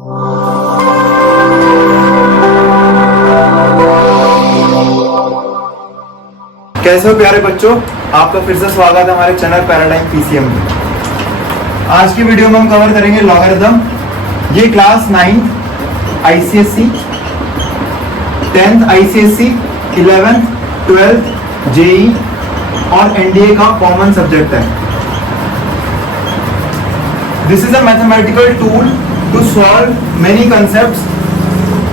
कैसे हो प्यारे बच्चों, आपका फिर से स्वागत है हमारे चैनल पैराडाइम पीसीएम में। आज की वीडियो में हम कवर करेंगे लॉगरिथम। ये class 9th ICSE, 10th ICSE, 11th, 12th JEE और एनडीए का कॉमन सब्जेक्ट है। This is a mathematical tool to solve many concepts.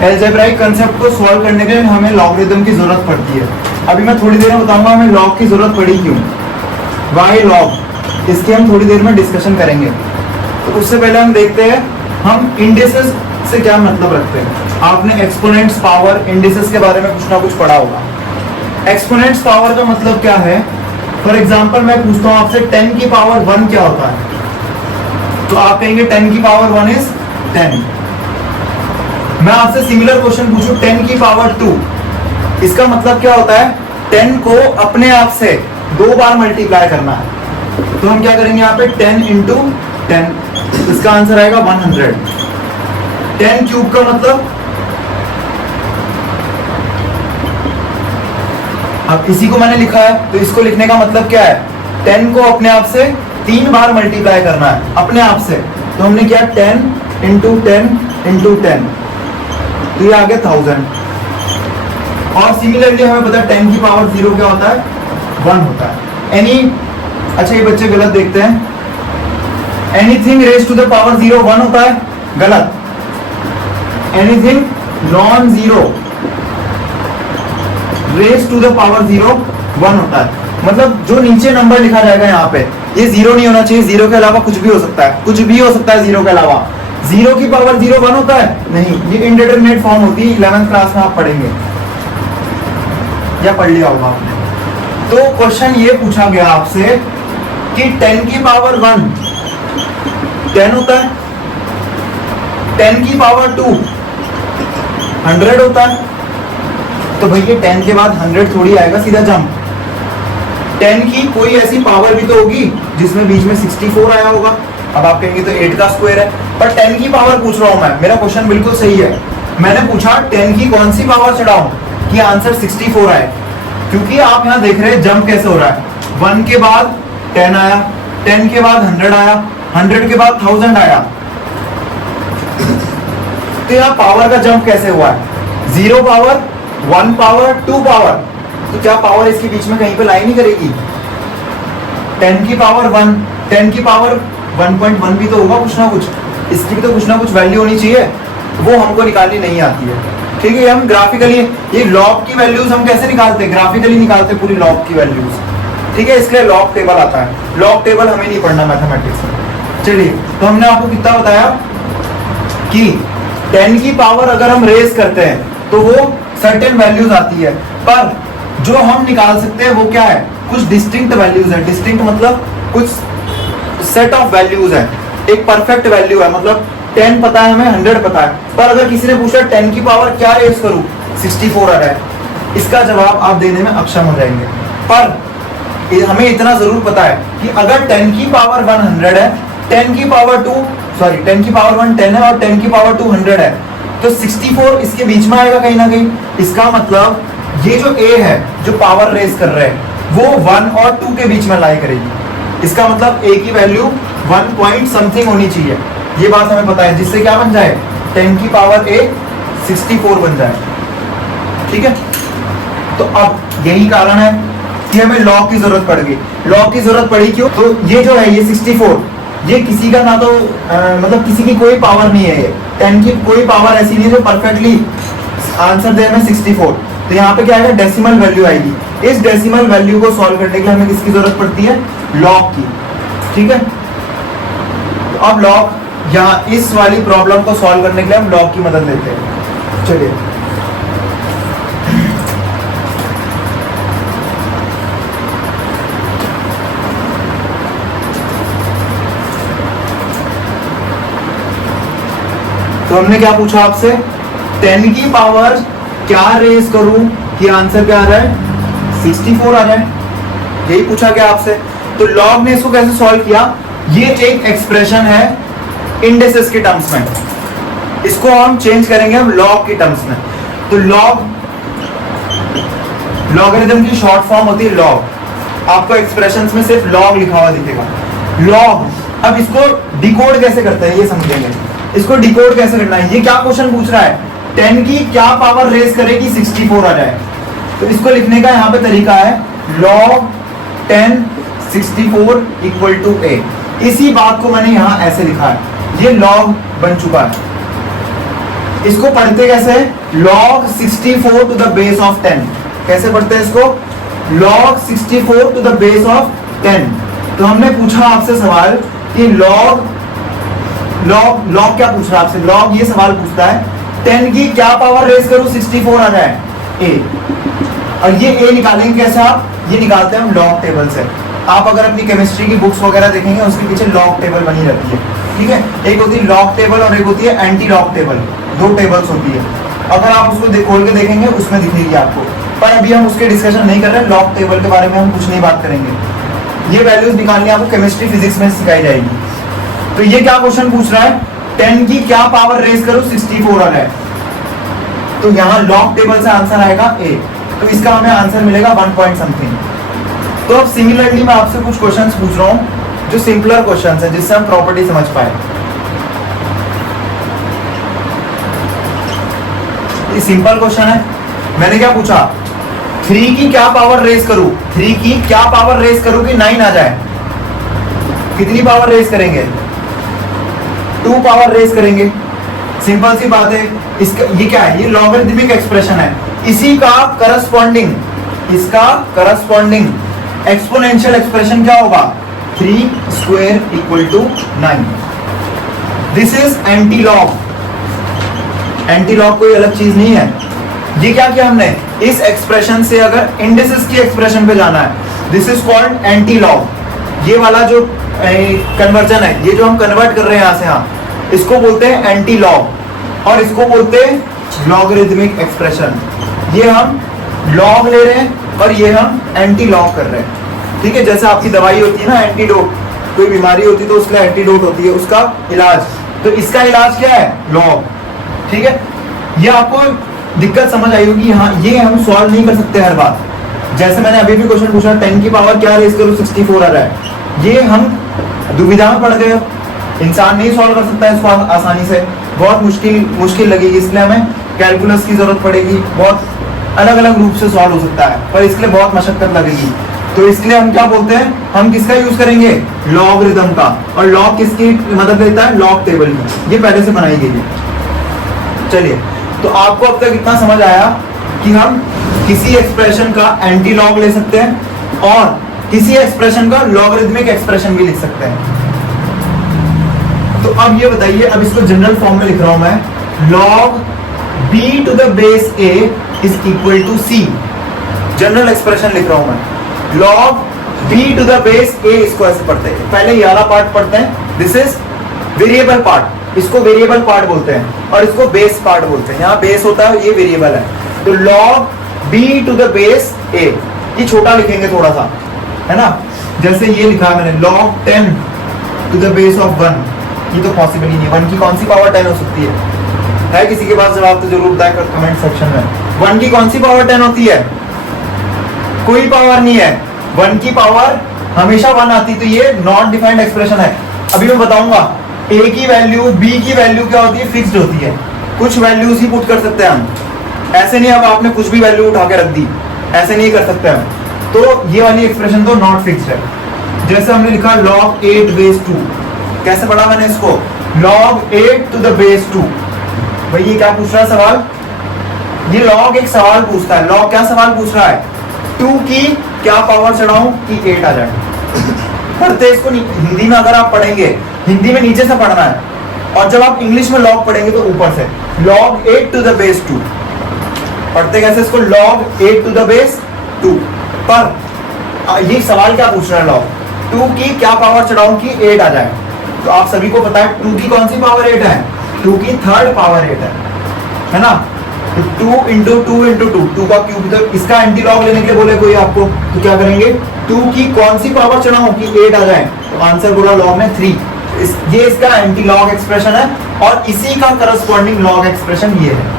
Algebraic concept को सॉल्व करने के लिए हमें लॉगरिथम की जरूरत पड़ती है। अभी मैं थोड़ी देर में बताऊंगा हमें लॉग की जरूरत पड़ी क्यों, वाई लॉग, इसकी हम थोड़ी देर में डिस्कशन करेंगे। तो उससे पहले हम देखते हैं हम इंडिसेस से क्या मतलब रखते हैं। आपने एक्सपोनेंट्स, पावर, इंडिसेस के बारे में कुछ ना कुछ पढ़ा होगा। एक्सपोनेंट्स पावर का मतलब क्या है? फॉर एग्जाम्पल मैं पूछता हूँ आपसे 10 की पावर 1 क्या होता है, तो आप कहेंगे 10 की पावर 1 इज 10। मैं आपसे सिमिलर क्वेश्चन पूछूं 10 की पावर 2, इसका मतलब क्या होता है? 10 को अपने आप से 2 बार मल्टीप्लाई करना है। तो हम क्या करेंगे यहाँ पे 10 इंटू 10, इसका आंसर आएगा 100। 10 क्यूब का मतलब, अब इसी को मैंने लिखा है तो इसको लिखने का मतलब क्या है? 10 को अपने आप से 3 बार मल्टीप्लाई करना है अपने आप से। तो हमने किया 10 इंटू 10 इंटू 10, तो ये आ गया 1000। और सिमिलरली हमें पता है 10 की पावर 0 क्या होता है? 1 होता है। अच्छा ये बच्चे गलत देखते हैं। Anything raise to the power 0 1 होता है, गलत। Anything non zero raise to the power 0 1 होता है। मतलब जो नीचे नंबर लिखा जाएगा यहाँ पे, ये 0 नहीं होना चाहिए। 0 के अलावा कुछ भी हो सकता है, कुछ भी हो सकता है 0 के अलावा। 0 की पावर 0 1 होता है? नहीं, ये इंडिटरमिनेट फॉर्म होती है। 11th क्लास में आप पढ़ेंगे या पढ़ लिया होगा आपने। तो क्वेश्चन ये पूछा गया आपसे कि 10 की पावर 1 10 होता है, 10 की पावर 2 100 होता है। तो भैया 10 के बाद 100 थोड़ी आएगा सीधा जंप। 10 की कोई ऐसी पावर भी तो होगी जिसमें बीच में 64 आया होगा। अब आप कहेंगे तो 8 का स्क्वायर है, पर 10 की पावर पूछ रहा हूं मैं। मेरा क्वेश्चन बिल्कुल सही है। मैंने पूछा 10 की कौन सी पावर चढ़ाऊं कि आंसर 64 आए, क्योंकि आप यहाँ देख रहे हैं जंप कैसे हो रहा है। 1 के बाद 10 आया, 10 के बाद 100 आया, 100 के बाद 1000 आया। तो यहाँ पावर का जंप कैसे हुआ है? 0 पावर, 1 पावर, 2 पावर। तो क्या पावर इसके बीच में कहीं पे लाई नहीं करेगी? 10 की पावर 1, 10 की पावर 1.1 भी तो होगा कुछ ना कुछ, इसकी भी तो कुछ ना कुछ वैल्यू होनी चाहिए। वो हमको निकालनी नहीं आती है। ठीक है, हम ग्राफिकली ये लॉग की वैल्यूज हम कैसे निकालते हैं? ग्राफिकली निकालते हैं पूरी लॉग की वैल्यूज। ठीक है, इसके लिए लॉग टेबल आता है। लॉग टेबल हमें नहीं पढ़ना मैथमेटिक्स में। चलिए, तो हमने आपको कितना बताया कि 10 की पावर अगर हम रेज करते हैं तो वो सर्टेन वैल्यूज आती है, पर जो हम निकाल सकते हैं वो क्या है? कुछ डिस्टिंक्ट वैल्यूज है। डिस्टिंक्ट मतलब कुछ सेट ऑफ वैल्यूज है। एक परफेक्ट वैल्यू है, मतलब 10 पता है हमें, 100 पता है, पर अगर किसी ने पूछा 10 की पावर क्या रेज करूं, 64 आ रहा है, इसका जवाब आप देने में अक्षम हो जाएंगे। पर हमें इतना जरूर पता है कि अगर 10 की पावर 100 है, 10 की पावर 1 10 है और 10 की पावर 2 100 है, तो 64 इसके बीच में आएगा कहीं ना कहीं। इसका मतलब ये जो a है, जो पावर रेज कर रहे हैं, वो 1 और 2 के बीच में लाई करेगी। इसका मतलब a की वैल्यू 1 पॉइंट समथिंग होनी चाहिए। ये बात हमें पता है, जिससे क्या बन जाए? 10 की पावर a 64 बन जाए। ठीक है, तो अब यही कारण है कि हमें लॉग की जरूरत पड़ गई। लॉग की जरूरत पड़ी क्यों? तो ये जो है, ये 64, ये किसी का ना तो मतलब किसी की कोई पावर नहीं है। ये 10 की कोई पावर ऐसी नहीं है जो परफेक्टली आंसर दे हमें 64। तो यहाँ पे क्या आएगा? डेसिमल वैल्यू आएगी। इस डेसिमल वैल्यू को सॉल्व करने के लिए हमें किसकी जरूरत पड़ती है? लॉग की। ठीक है, तो अब लॉग, यहाँ इस वाली प्रॉब्लम को सॉल्व करने के लिए हम लॉग की मदद लेते हैं। चलिए, तो हमने क्या पूछा आपसे? 10 की पावर क्या रेज करूं कि आंसर क्या आ रहा है? 64 आ रहा है। यही पूछा गया आपसे। तो लॉग ने इसको कैसे सॉल्व किया? ये एक एक्सप्रेशन है इंडिसेस के टर्म्स में। इसको हम चेंज करेंगे हम लॉग की टर्म्स में। तो लॉगरिथम की शॉर्ट फॉर्म होती है लॉग। आपको एक्सप्रेशंस में सिर्फ लॉग लिखा हुआ दिखेगा, लॉग। अब इसको डिकोड कैसे करते हैं ये समझेंगे। इसको डिकोड कैसे करना है, ये क्या क्वेश्चन पूछ रहा है, 10 की क्या पावर रेज करे कि 64 आ जाए। तो इसको लिखने का यहाँ पे तरीका है log 10 64 इक्वल टू a। इसी बात को मैंने यहाँ ऐसे लिखा है, ये log बन चुका है। इसको पढ़ते कैसे, log 64 to the base of 10। कैसे पढ़ते हैं इसको, log 64 to the base of 10। तो हमने पूछा आपसे सवाल कि log क्या पूछ रहा है आपसे, log ये सवाल पूछता है 10 की क्या पावर रेज करूं 64 आ जाए a। और ये a निकालेंगे कैसे आप, ये निकालते हैं हम log टेबल से। आप अगर अपनी केमिस्ट्री की बुक्स वगैरह देखेंगे उसके पीछे log टेबल बनी रहती है, ठीक है। एक होती है log टेबल और एक होती है एंटी लॉग टेबल, दो टेबल्स होती है। अगर आप उसको खोल के देखेंगे उसमें दिखेगी आपको, पर अभी हम उसके डिस्कशन नहीं कर रहे हैं। लॉग टेबल के बारे में हम कुछ नहीं बात करेंगे। ये वैल्यूज निकालनी आपको केमिस्ट्री फिजिक्स में सिखाई जाएगी। तो ये क्या क्वेश्चन पूछ रहा है, 10 की क्या पावर रेज करो 64 आ जाए। तो यहाँ लॉग टेबल से आंसर आएगा a। तो इसका हमें आंसर मिलेगा 1 पॉइंट समथिंग। तो अब सिमिलरली मैं आपसे कुछ क्वेश्चंस पूछ रहा हूँ जो सिंपलर क्वेश्चंस है, जिससे हम प्रॉपर्टी समझ पाए। ये सिंपल क्वेश्चन है। मैंने क्या पूछा, 3 की क्या पावर रेज करूं, 3 की क्या पावर रेज करूं कि 9 आ जाए। कितनी पावर रेज करेंगे, 2 पावर रेज करेंगे। सिंपल सी बात है। इसका ये क्या है, ये लॉगरिथमिक एक्सप्रेशन है। इसी का करस्पॉन्डिंग, इसका करस्पॉन्डिंग एक्सपोनेंशियल एक्सप्रेशन क्या होगा, 3 square equal to 9। This is anti log. Anti log कोई अलग चीज नहीं है। ये क्या किया हमने, इस एक्सप्रेशन से अगर इंडिसेस की एक्सप्रेशन पे जाना है, this is called anti log. ये वाला जो कन्वर्जन है, ये जो हम कन्वर्ट कर रहे हैं यहाँ से यहाँ, इसको बोलते हैं एंटी लॉग और इसको बोलते हैं लॉगरिथमिक एक्सप्रेशन। ये हम लॉग ले रहे हैं और ये हम एंटी लॉग कर रहे हैं, ठीक है। जैसे आपकी दवाई होती है ना एंटीडोट, कोई बीमारी होती है तो उसका एंटीडोट होती है, उसका इलाज। तो इसका इलाज क्या है, लॉग, ठीक है। ये आपको दिक्कत समझ आई होगी। हाँ, ये हम सॉल्व नहीं कर सकते हर बात। जैसे मैंने अभी भी क्वेश्चन पूछा 10 की पावर क्या रेज करूं 64 आ जाए, ये हम दुविधा में पड़ गए। इंसान नहीं सॉल्व कर सकता है इसको आसानी से, बहुत मुश्किल लगेगी। इसलिए हमें कैलकुलस की जरूरत पड़ेगी, बहुत अलग अलग रूप से सॉल्व हो सकता है, पर इसके लिए बहुत मशक्कत लगेगी। तो इसलिए हम क्या बोलते हैं, हम किसका यूज करेंगे, लॉगरिथम का। और लॉग किसकी मदद लेता है, लॉग टेबल की। ये पहले से बनाई गई है। चलिए, तो आपको अब तक इतना समझ आया कि हम किसी एक्सप्रेशन का एंटी लॉग ले सकते हैं और किसी एक्सप्रेशन का लॉगरिथमिक एक्सप्रेशन भी लिख सकते हैं। तो अब ये बताइए, अब इसको जनरल फॉर्म में लिख रहा हूं मैं, log b to the base a is equal to c। General expression लिख रहा हूं मैं, log b to the base a। इसको ऐसे पढ़ते हैं, पहले ये वाला पार्ट पढ़ते हैं, दिस इज वेरिएबल पार्ट, इसको वेरिएबल पार्ट बोलते हैं और इसको बेस पार्ट बोलते हैं। यहाँ बेस होता है, ये वेरिएबल है। तो log b to the base a, ये छोटा लिखेंगे थोड़ा सा, है ना। जैसे ये लिखा है मैंने, log 10 to the base of 1, ये तो पॉसिबल ही नहीं। 1 की कौन सी पावर 10 हो सकती है किसी के पास जवाब तो जरूर बताएं कमेंट सेक्शन में। 1 की कौन सी पावर 10 होती है, कोई पावर नहीं है। 1 की पावर हमेशा 1 आती, तो ये नॉट डिफाइंड एक्सप्रेशन है। अभी मैं बताऊंगा a की वैल्यू, b की वैल्यू क्या होती है, फिक्स्ड होती है। कुछ वैल्यूज ही पुट कर सकते हैं हम, ऐसे नहीं अब आपने कुछ भी वैल्यू उठा के रख दी, ऐसे नहीं कर सकते हम। तो ये वाली एक्सप्रेशन तो नॉट फिक्स्ड है। जैसे हमने लिखा log 8 बेस 2, कैसे पढ़ा मैंने इसको, log 8 टू द बेस 2। भाई ये क्या पूछ रहा है सवाल, ये log एक सवाल पूछता है। log क्या सवाल पूछ रहा है, 2 की क्या पावर चढ़ाऊं कि 8 आ जाए। पढ़ते इसको हिंदी में, अगर आप पढ़ेंगे हिंदी में नीचे से पढ़ना है, और जब आप इंग्लिश में log पढ़ेंगे तो ऊपर से, log 8 टू द बेस 2। पढ़ते कैसे इसको, log 8 टू द बेस 2। पर ये सवाल क्या पूछ रहा है, log 2 की क्या पावर चढ़ाऊं कि 8 आ जाए। तो आप सभी को पता है 2 की कौन सी पावर 8 है, 2 की थर्ड पावर 8 है ना। तो 2 इंटू 2 इंटू 2 का क्यूब। तो इसका एंटी लॉग लेने के लिए बोले कोई आपको, तो क्या करेंगे, 2 की कौन सी पावर चढ़ाऊं कि 8 आ जाए। तो आंसर बोला लॉग में 3, ये इसका एंटी लॉग एक्सप्रेशन है और इसी का करस्पॉन्डिंग लॉग एक्सप्रेशन ये है।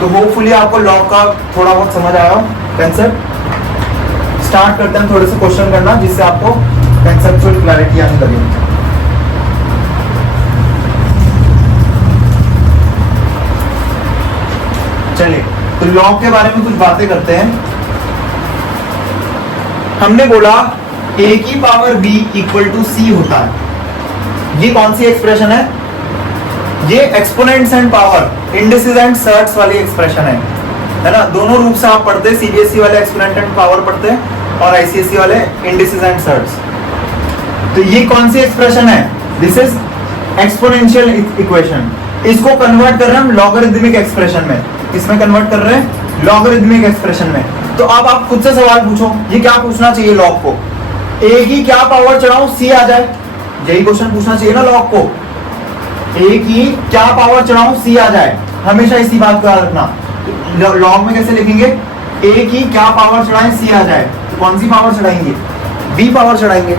तो होपफुली आपको लॉग का थोड़ा बहुत समझ आया हो कंसेप्ट। स्टार्ट करते हैं थोड़े से क्वेश्चन करना जिससे आपको कंसेप्चुअल क्लैरिटी आने लगेगी। चलिए तो लॉग के बारे में कुछ बातें करते हैं। हमने बोला a की power b equal to c होता है। ये कौन सी एक्सप्रेशन है? ये exponents and power, indices and surds वाली एक्सप्रेशन है ना। दोनों रूप से आप पढ़ते हैं, सीबीएसई वाले एक्सपोनेंट एंड पावर पढ़ते हैं और आईसीएसई वाले इंडिसेस एंड सर्ट्स। तो ये कौन सी एक्सप्रेशन है? This is exponential equation. इसको कन्वर्ट कर रहे हैं हम लॉगरिथमिक एक्सप्रेशन में। इसमें कन्वर्ट कर रहे हैं लॉगरिथमिक एक्सप्रेशन में। तो अब आप खुद से सवाल पूछो, ये क्या पूछना चाहिए लॉग को? a की क्या पावर चढ़ाऊं c आ जाए? यही क्वेश्चन पूछना चाहिए ना लॉग को। a की क्या पावर चढ़ाऊं c आ जाए, हमेशा इसी बात को याद रखना। लॉग में कैसे लिखेंगे? a की क्या पावर चढ़ाएं c आ जाए, तो कौन सी पावर चढ़ाएंगे? b पावर चढ़ाएंगे।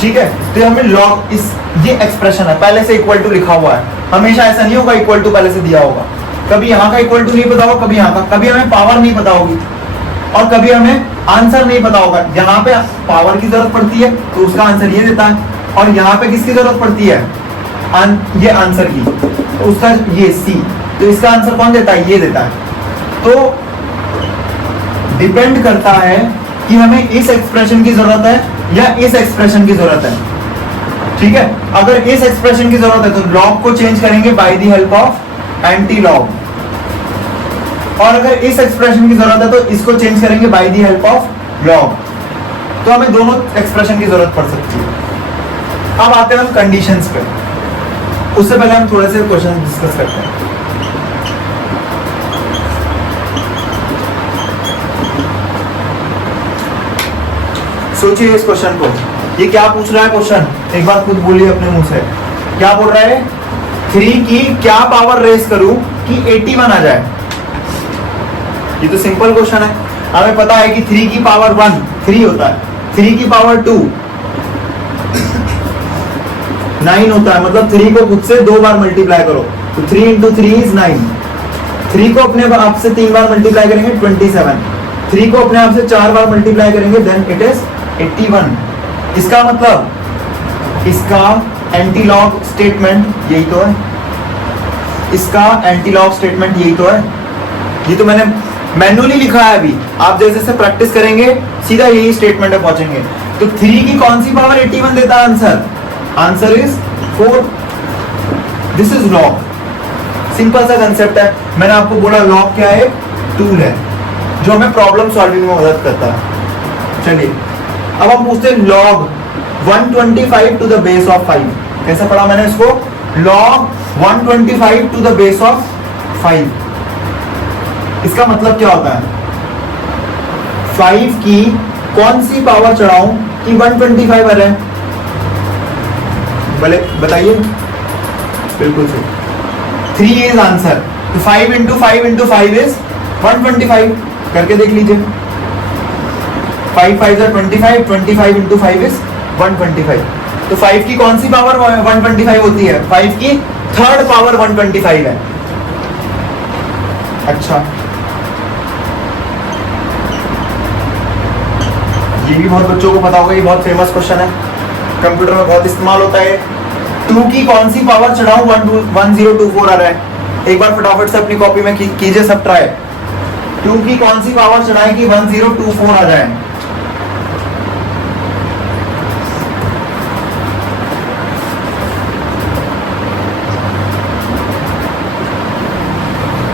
ठीक है, तो हमें लॉग इस ये एक्सप्रेशन है, पहले से इक्वल टू लिखा हुआ है। हमेशा ऐसा नहीं होगा इक्वल टू पहले से दिया होगा। कभी यहाँ का इक्वल टू नहीं पता होगा, कभी यहाँ का, कभी हमें पावर नहीं पता होगी और कभी हमें आंसर नहीं पता होगा। यहाँ पे पावर की जरूरत पड़ती है तो उसका आंसर ये देता है, और यहाँ पे किसकी जरूरत पड़ती है? ये आंसर की, तो उसका ये सी, तो इसका आंसर कौन देता है? ये देता है। तो डिपेंड करता है कि हमें इस एक्सप्रेशन की जरूरत है या इस एक्सप्रेशन की जरूरत है। ठीक है, अगर इस एक्सप्रेशन की जरूरत है तो लॉग को चेंज करेंगे by the help of anti log, और अगर इस एक्सप्रेशन की जरूरत है तो इसको चेंज करेंगे by the help of log. तो हमें दोनों एक्सप्रेशन की जरूरत पड़ सकती है। अब आते हैं हम कंडीशंस पे। उससे पहले हम थोड़े से क्वेश्चन डिस्कस करते हैं। सोचिए इस क्वेश्चन को, ये क्या पूछ रहा है क्वेश्चन? एक बार खुद बोलिए अपने मुंह से, क्या बोल रहा है? 3 की क्या पावर रेस करूं कि 81 आ जाए? ये तो सिंपल क्वेश्चन है। हमें पता है कि 3 की पावर 1 3 होता है, 3 की पावर 2 9 होता है। मतलब 3 को खुद से 2 बार मल्टीप्लाई करो तो 3 इंटू 3 इज 9। 3 को अपने आप से 3 बार मल्टीप्लाई करेंगे 27। 3 को अपने आप से 4 बार मल्टीप्लाई करेंगे देन इट इज 81। इसका मतलब इसका एंटी लॉग स्टेटमेंट यही तो है, इसका एंटी लॉग स्टेटमेंट यही तो है। ये तो मैंने मैन्युअली लिखा है। अभी आप जैसे जैसे प्रैक्टिस करेंगे सीधा यही स्टेटमेंट पे पहुंचेंगे। तो 3 की कौन सी पावर 81 देता है answer? Answer is 4। This is log. Simple सा कंसेप्ट है। मैंने आपको बोला लॉग क्या है? टूल है जो हमें प्रॉब्लम सॉल्विंग में मदद करता है। चलिए अब हम पूछते हैं log 125 to the base of 5। कैसे पढ़ा मैंने इसको? Log 125 to the base of 5। इसका मतलब क्या होता है? 5 की कौन सी पावर चढ़ाऊं कि 125 आ जाए? बोले बताइए। बिल्कुल सही, 3 इज आंसर। तो 5 इंटू 5 इंटू 5 इज 125। करके देख लीजिए। 5 5 is 25, 25 इंटू 5 इज 125। तो 5 की कौन सी पावर 125 होती है? 5 की थर्ड पावर 125 है। अच्छा, ये भी बहुत बच्चों को पता होगा, ये बहुत फेमस क्वेश्चन है, कंप्यूटर में बहुत इस्तेमाल होता है। 2 की कौन सी पावर चढ़ाऊं 1024 आ रहा है? एक बार फटाफट से अपनी कॉपी में कीजिए सब ट्राई। 2 की कौन सी पावर चढ़ाएं कि 1024 आ जाए?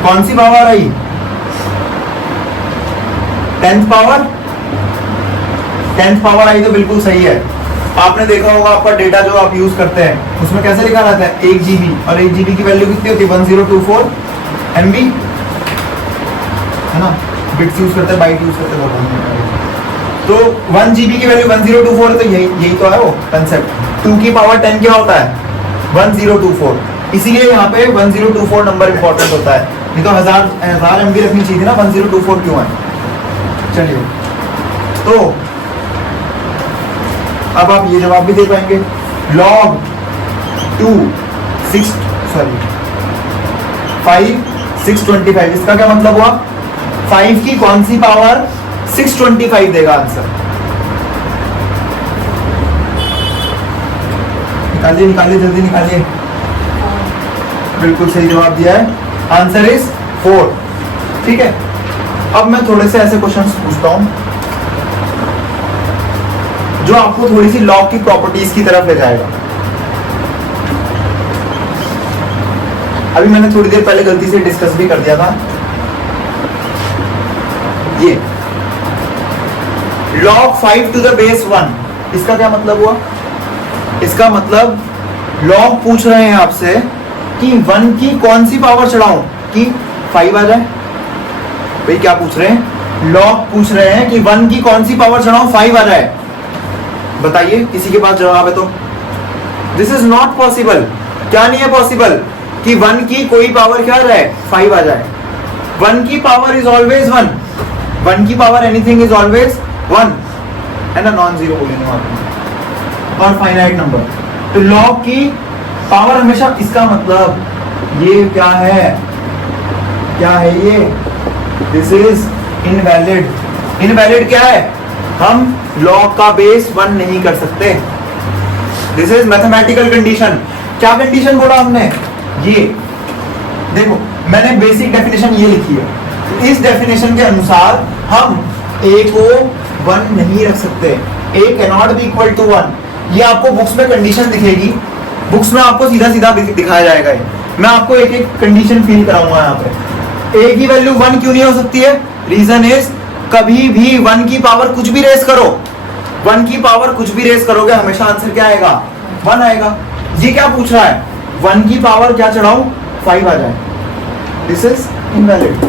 कौन सी पावर आई? 10th power. 10th पावर आई तो बिल्कुल सही है। आपने देखा होगा आपका डेटा जो आप यूज करते हैं उसमें कैसे लिखा रहता है? 1 GB, और 1 GB की वैल्यू कितनी होती है? 1024 MB है ना। बिट्स यूज करते हैं, बाइट यूज करते हैं। तो 1 GB की वैल्यू 1024 है, तो यही तो है वो कंसेप्ट। 2 की पावर 10 क्या होता है? 1024। इसीलिए यहाँ पे 1024 नंबर इंपॉर्टेंट होता है। नहीं तो 1000 MB रखनी चाहिए थी ना, 1024 क्यों है? चलिए, तो अब आप ये जवाब भी दे पाएंगे। log 2 6 सॉरी 5 625, इसका क्या मतलब हुआ? 5 की कौन सी पावर 625 देगा आंसर? निकालिए निकालिए जल्दी निकालिए। बिल्कुल सही जवाब दिया है, आंसर इज 4। ठीक है, अब मैं थोड़े से ऐसे क्वेश्चंस पूछता हूं जो आपको थोड़ी सी लॉग की प्रॉपर्टीज की तरफ ले जाएगा। अभी मैंने थोड़ी देर पहले गलती से डिस्कस भी कर दिया था। ये log 5 to the base 1, इसका क्या मतलब हुआ? इसका मतलब log पूछ रहे हैं आपसे कि 1 की कौन सी पावर चढ़ाऊं कि 5 आ जाए। भाई क्या पूछ रहे हैं? log पूछ रहे हैं कि 1 की कौन सी पावर चढ़ाऊं 5 आ जाए। बताइए, किसी के पास जवाब है तो? This is not possible. क्या नहीं है पॉसिबल? कि 1 की कोई पावर क्या रहे 5 आ जाए। 1 की पावर इज ऑलवेज 1, 1 की पावर एनीथिंग इज ऑलवेज 1, है ना? नॉन जीरो बोलेंगे वहां पे, और फाइनाइट नंबर। तो लॉग की पावर हमेशा, इसका मतलब ये क्या है? क्या है ये? This is invalid. इनवैलिड क्या है? हम लॉग का बेस 1 नहीं कर सकते। This is mathematical condition. क्या कंडीशन बोला हमने? ये देखो, मैंने बेसिक डेफिनेशन ये लिखी है। इस डेफिनेशन के अनुसार हम a को 1 नहीं रख सकते। a cannot be equal to 1। ये आपको बुक्स में कंडीशन दिखेगी, बुक्स में आपको सीधा सीधा दिखाया जाएगा। ये मैं आपको एक एक कंडीशन फील कराऊंगा। यहाँ पे a की वैल्यू 1 क्यों नहीं हो सकती है? रीजन इज, कभी भी 1 की पावर कुछ भी रेस करो, 1 की पावर कुछ भी रेस करोगे, हमेशा आंसर क्या आएगा? 1 आएगा। ये क्या पूछ रहा है? 1 की पावर क्या चढ़ाऊं 5 आ जाए। This is invalid,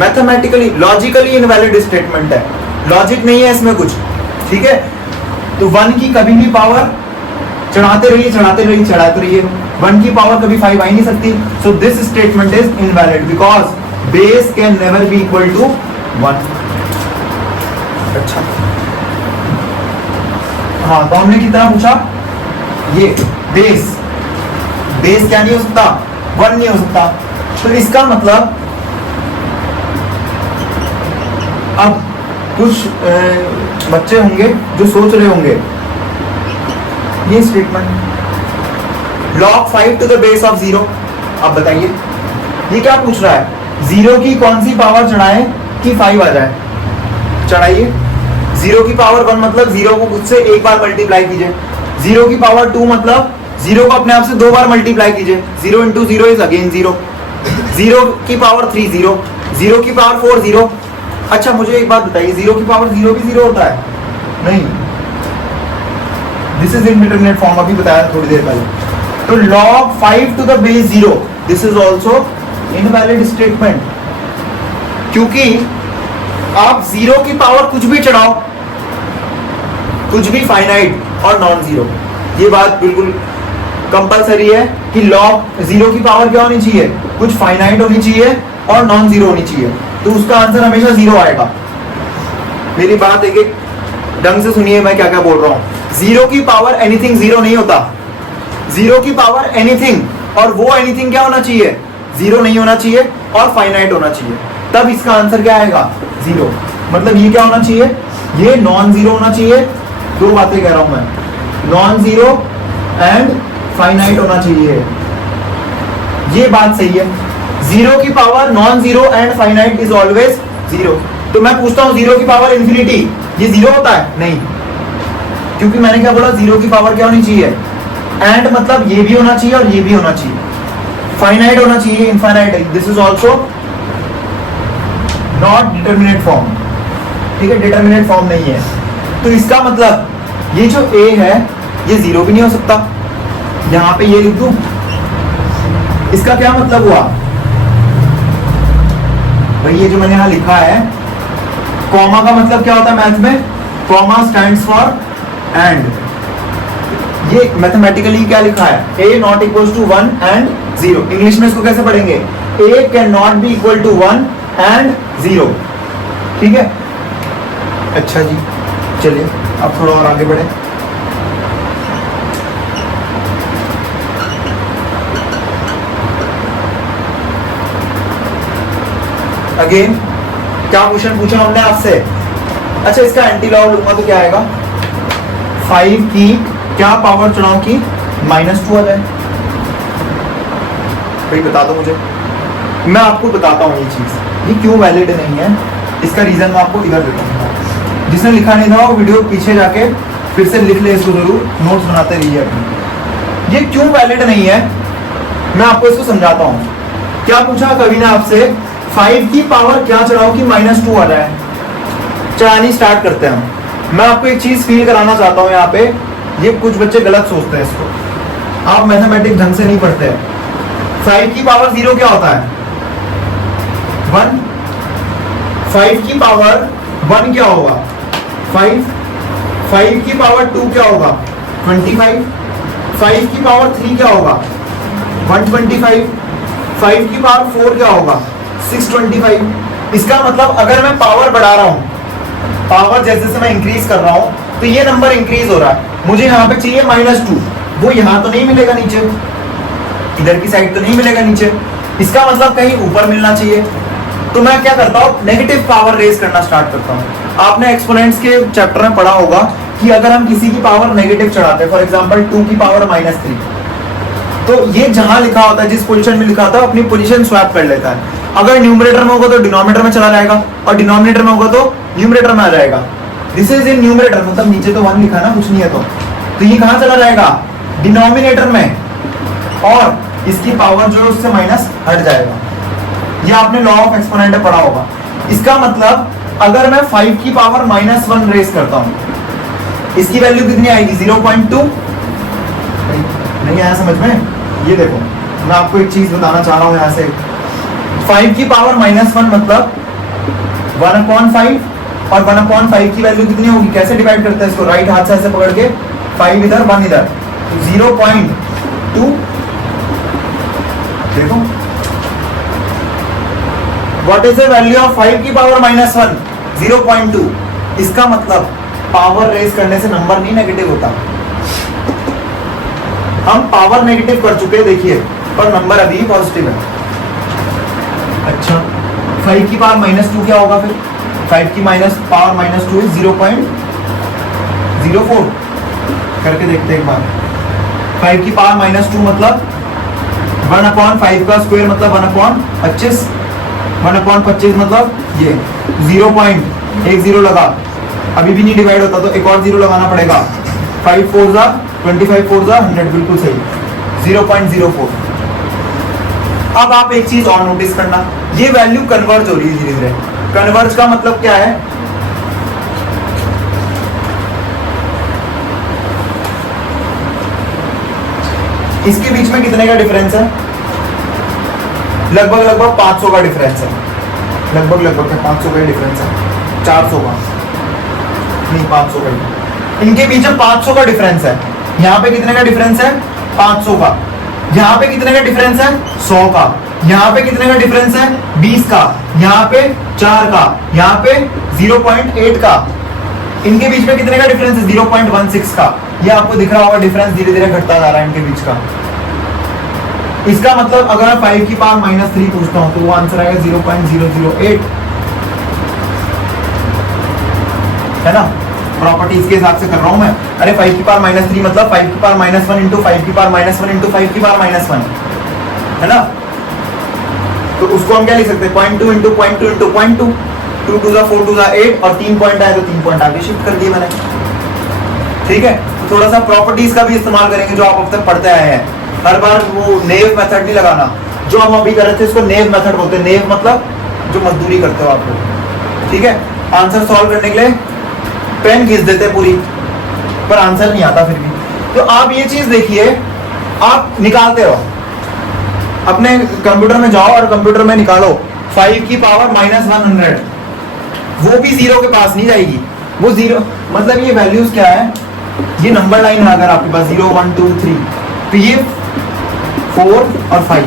mathematically logically invalid statement है। लॉजिक नहीं है इसमें कुछ। ठीक है, तो 1 की कभी भी पावर चढ़ाते रहिए चढ़ाते रहिए चढ़ाते रहिए, 1 की पावर कभी 5 आ ही नहीं सकती। So this statement is invalid because base can never be equal to 1। अच्छा, हाँ, तो हमने कितना पूछा? ये बेस, बेस क्या नहीं हो सकता? 1 नहीं हो सकता। तो इसका मतलब अब कुछ बच्चे होंगे जो सोच रहे होंगे ये statement log 5 to the base of 0। अब बताइए ये क्या पूछ रहा है? 0 की कौन सी पावर चढ़ाएं कि 5 आ जाए? चढ़ाइए। 0 की पावर 1 मतलब 0 को खुद से एक बार मल्टीप्लाई कीजिए। 0 की पावर 2 मतलब 0 को अपने आप से 2 बार मल्टीप्लाई कीजिए। 0 into 0 इज अगेन 0। 0 की पावर 3 0, 0 की पावर 4 0। अच्छा मुझे एक बात बताइए, 0 की पावर 0 भी 0 होता है? नहीं, दिस इज इंडिटरमिनेट फॉर्म, अभी बताया थोड़ी देर पहले। तो log 5 to the base 0, this is also invalid statement, क्योंकि आप 0 की पावर कुछ भी चढ़ाओ, कुछ भी फाइनाइट और नॉन जीरो, ये बात बिल्कुल कंपलसरी है कि log 0 की पावर क्या होनी चाहिए? कुछ फाइनाइट होनी चाहिए और नॉन जीरो होनी चाहिए, तो उसका आंसर हमेशा 0 आएगा। मेरी बात एक एक ढंग से सुनिए मैं क्या क्या बोल रहा हूं। 0 की पावर एनीथिंग 0 नहीं होता। 0 की पावर एनीथिंग, और वो एनीथिंग क्या होना चाहिए? 0 नहीं होना चाहिए और फाइनाइट होना चाहिए, तब इसका आंसर क्या आएगा? 0। मतलब ये क्या होना चाहिए? ये नॉन जीरो होना चाहिए। दो बातें कह रहा हूं मैं, नॉन जीरो एंड फाइनाइट होना चाहिए, ये बात सही है। 0 की power non zero and finite is always 0। तो मैं पूछता हूं 0 की पावर इंफिनिटी, ये 0 होता है? नहीं, क्योंकि मैंने क्या बोला? 0 की पावर क्या होनी चाहिए? एंड मतलब ये भी होना चाहिए और ये भी होना चाहिए, फाइनाइट होना चाहिए, infinite. This is also not determinate form, ठीक है, डिटर्मिनेट फॉर्म नहीं है। तो इसका मतलब ये जो a है ये 0 भी नहीं हो सकता। यहां पे ये लिख दूं, इसका क्या मतलब हुआ भाई? ये जो मैंने यहां लिखा है, कॉमा का मतलब क्या होता है मैथ में? Comma stands for and. ये मैथमेटिकली क्या लिखा है? a not equal to 1 and 0। English में इसको कैसे पढ़ेंगे? a can not be equal to 1 and 0, ठीक है। अच्छा जी, चलिए अब थोड़ा और आगे बढ़े। अगेन क्या क्वेश्चन पूछा हमने आपसे? अच्छा, इसका एंटी लॉग लूंगा तो क्या आएगा? 5 की क्या पावर चुनाव की -2 आ जाए। भाई बता दो मुझे, मैं आपको बताता हूँ ये चीज ये क्यों वैलिड नहीं है। इसका रीजन मैं आपको इधर देता हूँ। जिसने लिखा नहीं था वो वीडियो पीछे जाके फिर से लिख ले इसको, जरूर नोट्स बनाते रहिए अपने। ये क्यों वैलिड नहीं है मैं आपको इसको समझाता हूँ। क्या पूछा कवि ने आपसे? 5 की पावर क्या चढ़ाओ कि -2 आ जाए। चढ़ानी स्टार्ट करते हैं हम। मैं आपको एक चीज फील कराना चाहता हूँ यहाँ पे। ये कुछ बच्चे गलत सोचते हैं इसको, आप मैथमेटिक्स ढंग से नहीं पढ़ते हैं। 5 की पावर 0 क्या होता है? 1। 5 की पावर 1 क्या होगा? 5। 5 की पावर 2 क्या होगा? 25। 5 की पावर 3 क्या होगा? 125। 5 की पावर 4 क्या होगा? 625। इसका मतलब अगर मैं पावर बढ़ा रहा हूं, पावर जैसे जैसे मैं इंक्रीज कर रहा हूं तो ये नंबर इंक्रीज हो रहा है। मुझे यहाँ पे चाहिए -2, वो यहाँ तो नहीं मिलेगा, नीचे इधर की साइड तो नहीं मिलेगा नीचे। इसका मतलब कहीं ऊपर मिलना चाहिए। तो मैं क्या करता हूँ? नेगेटिव पावर रेज करना स्टार्ट करता हूँ। आपने एक्सपोनेंट्स के चैप्टर में पढ़ा होगा कि अगर हम किसी की पावर नेगेटिव चढ़ाते हैं, फॉर एग्जांपल 2 की पावर -3, तो ये जहां लिखा होता है, जिस पोजीशन में लिखा होता है, अपनी पोजीशन स्वैप कर लेता है। अगर न्यूमरेटर में होगा तो डिनोमिनेटर में चला जाएगा, और डिनोमिनेटर में होगा तो न्यूमरेटर में आ जाएगा। दिस इज इन न्यूमरेटर, मतलब नीचे तो 1 लिखा है ना, कुछ नहीं है तो ये कहां चला जाएगा? डिनोमिनेटर में, और इसकी पावर जो है उससे माइनस हट जाएगा। ये आपने लॉ ऑफ एक्सपोनेंट में पढ़ा होगा। इसका मतलब अगर मैं 5 की पावर -1 रेज करता हूं, इसकी वैल्यू कितनी आएगी? 0.2। नहीं आया समझ में? ये देखो, मैं आपको एक चीज बताना चाह रहा हूं यहां से। 5 की पावर -1 मतलब 1/5, और 1/5 की वैल्यू कितनी होगी? कैसे डिवाइड करते हैं इसको? राइट हाथ से ऐसे पकड़ के, 5 इधर 1 इधर, 0.2। देखो, what is the value of 5 की पावर -1? 0.2। इसका मतलब पावर रेज करने से नंबर नहीं नेगेटिव होता। हम पावर नेगेटिव कर चुके हैं देखिए, पर नंबर अभी पॉजिटिव है। अच्छा, 5 की पावर -2 क्या होगा फिर? 5 की पावर -2 है 0.04। करके देखते हैं एक बार। 5 की पावर -2 मतलब 1/5 का स्क्वायर मतलब 1/25। 1/25 मतलब ये 0.10 लगा, अभी भी नहीं डिवाइड होता तो एक और 0 लगाना पड़ेगा। 5 4 जा 25, 4 जा 100, बिल्कुल सही, 0.04। अब आप एक चीज और नोटिस करना, ये वैल्यू कन्वर्ज हो रही है धीरे धीरे। कन्वर्ज का मतलब क्या है? इसके बीच में कितने का डिफरेंस है? लगभग 500 का डिफरेंस है। लगभग 500 का डिफरेंस है, 400 का नहीं, 500 का। इनके बीच में 500 का डिफरेंस है। यहाँ पे कितने का डिफरेंस है? 500 का। यहाँ पे कितने का डिफरेंस है? 100 का। यहाँ पे कितने का डिफरेंस है? 20 का। यहाँ पे 4 का। यहाँ पे 0.8 का। इनके बीच में कितने का डिफरेंस है? 0.16 का। ये आपको दिख रहा होगा, डिफरेंस धीरे धीरे घटता जा रहा है इनके बीच का। इसका मतलब अगर मैं 5 की पावर -3 पूछता हूं तो वो आंसर आएगा 0.008, है ना? प्रॉपर्टीज के हिसाब से कर रहा हूं मैं। अरे 5 की पावर -3 मतलब 5 की पावर -1 इंटू 5 की पावर -1 इंटू 5 की पावर -1, है ना? तो उसको हम क्या लिख सकते हैं? 0.2 इंटू 0.2 इंटू 0.2, 2 2 जा 4 2 जा 8, और 3 पॉइंट आए तो 3 पॉइंट आगे शिफ्ट कर दिए मैंने। ठीक है, तो थोड़ा सा प्रॉपर्टीज का भी इस्तेमाल करेंगे जो आप अब तक पढ़ते आए हैं। हर बार वो नेव मेथड नहीं लगाना, जो हम अभी कर रहे थे इसको नेव मेथड बोलते हैं। नेव मतलब जो मजदूरी करते हो आप लोग। ठीक है, आंसर सॉल्व करने के लिए पेन घिस देते पूरी, पर आंसर नहीं आता फिर भी। तो आप ये चीज देखिए, आप निकालते रहो, अपने कंप्यूटर में जाओ और कंप्यूटर में निकालो 5 की पावर -100, वो भी 0 के पास नहीं जाएगी। वो 0 मतलब ये वैल्यूज क्या है? ये नंबर लाइन है। अगर आपके पास 0 1 2 3, तो ये 4 और 5,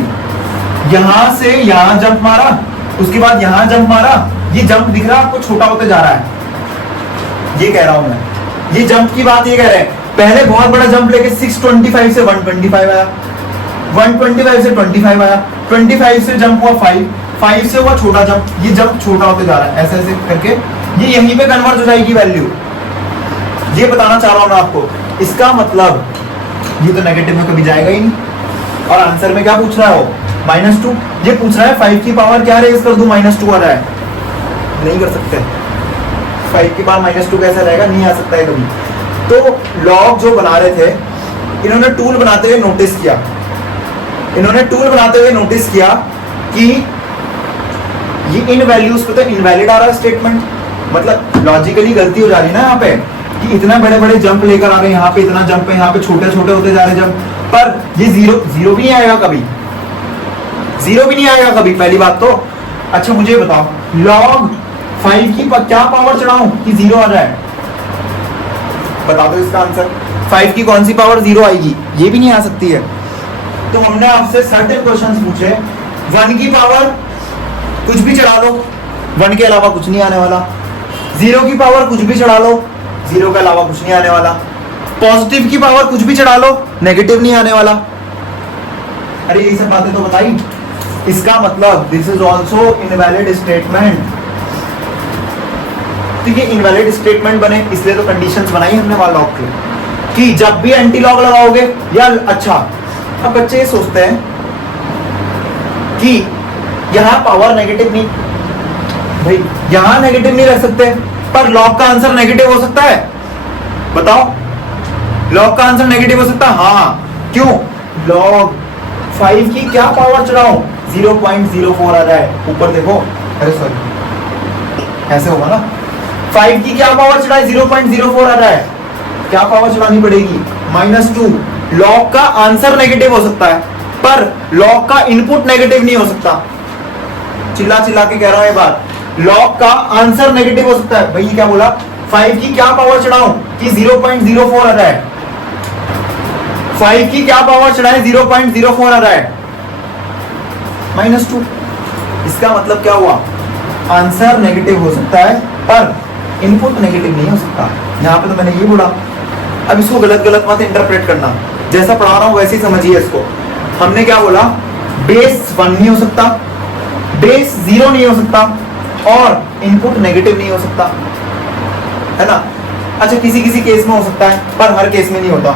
यहां से यहां जंप मारा, उसके बाद यहां जंप मारा। ये जंप दिख रहा है आपको, छोटा होते जा रहा है। ये कह रहा हूं मैं, ये जंप की बात ये कह रहे हैं। पहले बहुत बड़ा जंप लेके 625 से 125 आया, 125 से 25 आया, 25 से जंप हुआ 5, 5 से हुआ छोटा जंप, ये जंप छोटा होते जा रहा है ऐसे ऐसे करके, ये यहीं पे कन्वर्ट हो जाएगी वैल्यू। ये बताना चाह रहा हूं मैं आपको। इसका मतलब ये तो नेगेटिव में कभी जाएगा ही नहीं। और आंसर में क्या पूछ रहा है वो, -2। ये पूछ रहा है 5 की पावर क्या रेज कर दूं, -2 आ रहा है, नहीं कर सकते। 5 की पावर -2 कैसा रहेगा, नहीं आ सकता है कभी। तो लॉग जो बना रहे थे, इन्होंने टूल बनाते हुए नोटिस किया, कि ये इन वैल्यूज पे तो इनवैलिड आ रहा है स्टेटमेंट, मतलब लॉजिकली गलती हो जा रही है ना यहाँ पे, कि इतना बड़े बड़े जंप लेकर आ रहे हैं, यहाँ पे इतना जंप है, यहाँ पे छोटे छोटे होते जा रहे जंप, पर ये जीरो भी नहीं आएगा कभी, पहली बात तो। अच्छा मुझे बताओ, लॉग 5 की क्या पावर चढ़ाऊं कि 0 आ जाए, बता दो इसका आंसर। 5 की कौन सी पावर 0 आएगी, ये भी नहीं आ सकती है। तो हमने आपसे सर्टेन क्वेश्चंस पूछे, 1 की पावर कुछ भी चढ़ा लो, 1 के अलावा कुछ नहीं आने वाला। 0 की पावर कुछ भी चढ़ा लो, 0 के अलावा कुछ नहीं आने वाला। पॉजिटिव की पावर कुछ भी चढ़ा लो, नेगेटिव नहीं आने वाला। अरे ये सब बातें तो बताई। इसका मतलब this is also invalid statement. तो ये इनवैलिड स्टेटमेंट बने, इसलिए तो कंडीशंस बनाई हमने वहां लॉग के, कि जब भी एंटी लॉग लगाओगे या अच्छा। अब बच्चे ये सोचते हैं कि यहां पावर नेगेटिव नहीं, भाई यहां नेगेटिव नहीं रख सकते, पर लॉग का आंसर नेगेटिव हो सकता है, बताओ। लॉग का आंसर नेगेटिव हो सकता है, हाँ। क्यों, लॉग 5 की क्या पावर चढ़ाऊं, 0.04 आ जाए, ऊपर देखो, अरे सॉरी ऐसे होगा ना, 5 की क्या पावर चढ़ाए, 0.04 आ जाए, क्या पावर चढ़ानी पड़ेगी, -2। लॉग का आंसर नेगेटिव हो सकता है, पर लॉग का इनपुट नेगेटिव नहीं हो सकता। चिल्ला चिल्ला के कह रहा हूं ये बात, लॉग का आंसर नेगेटिव हो सकता है। भाई क्या बोला, 5 की क्या पावर चढ़ाऊं कि 0.04 आ जाए, 5 की क्या पावर चढ़ाए, 0.04 आ जाए, -2। इसका मतलब क्या हुआ, आंसर नेगेटिव हो सकता है, पर इनपुट नेगेटिव नहीं हो सकता। यहां पे तो मैंने ये बोला। अब इसको गलत गलत मत इंटरप्रेट करना, जैसा पढ़ा रहा हूं वैसे ही समझिए इसको। हमने क्या बोला, बेस 1 नहीं हो सकता, बेस 0 नहीं हो सकता, और इनपुट नेगेटिव नहीं हो सकता, है ना। अच्छा किसी किसी केस में हो सकता है, पर हर केस में नहीं होता।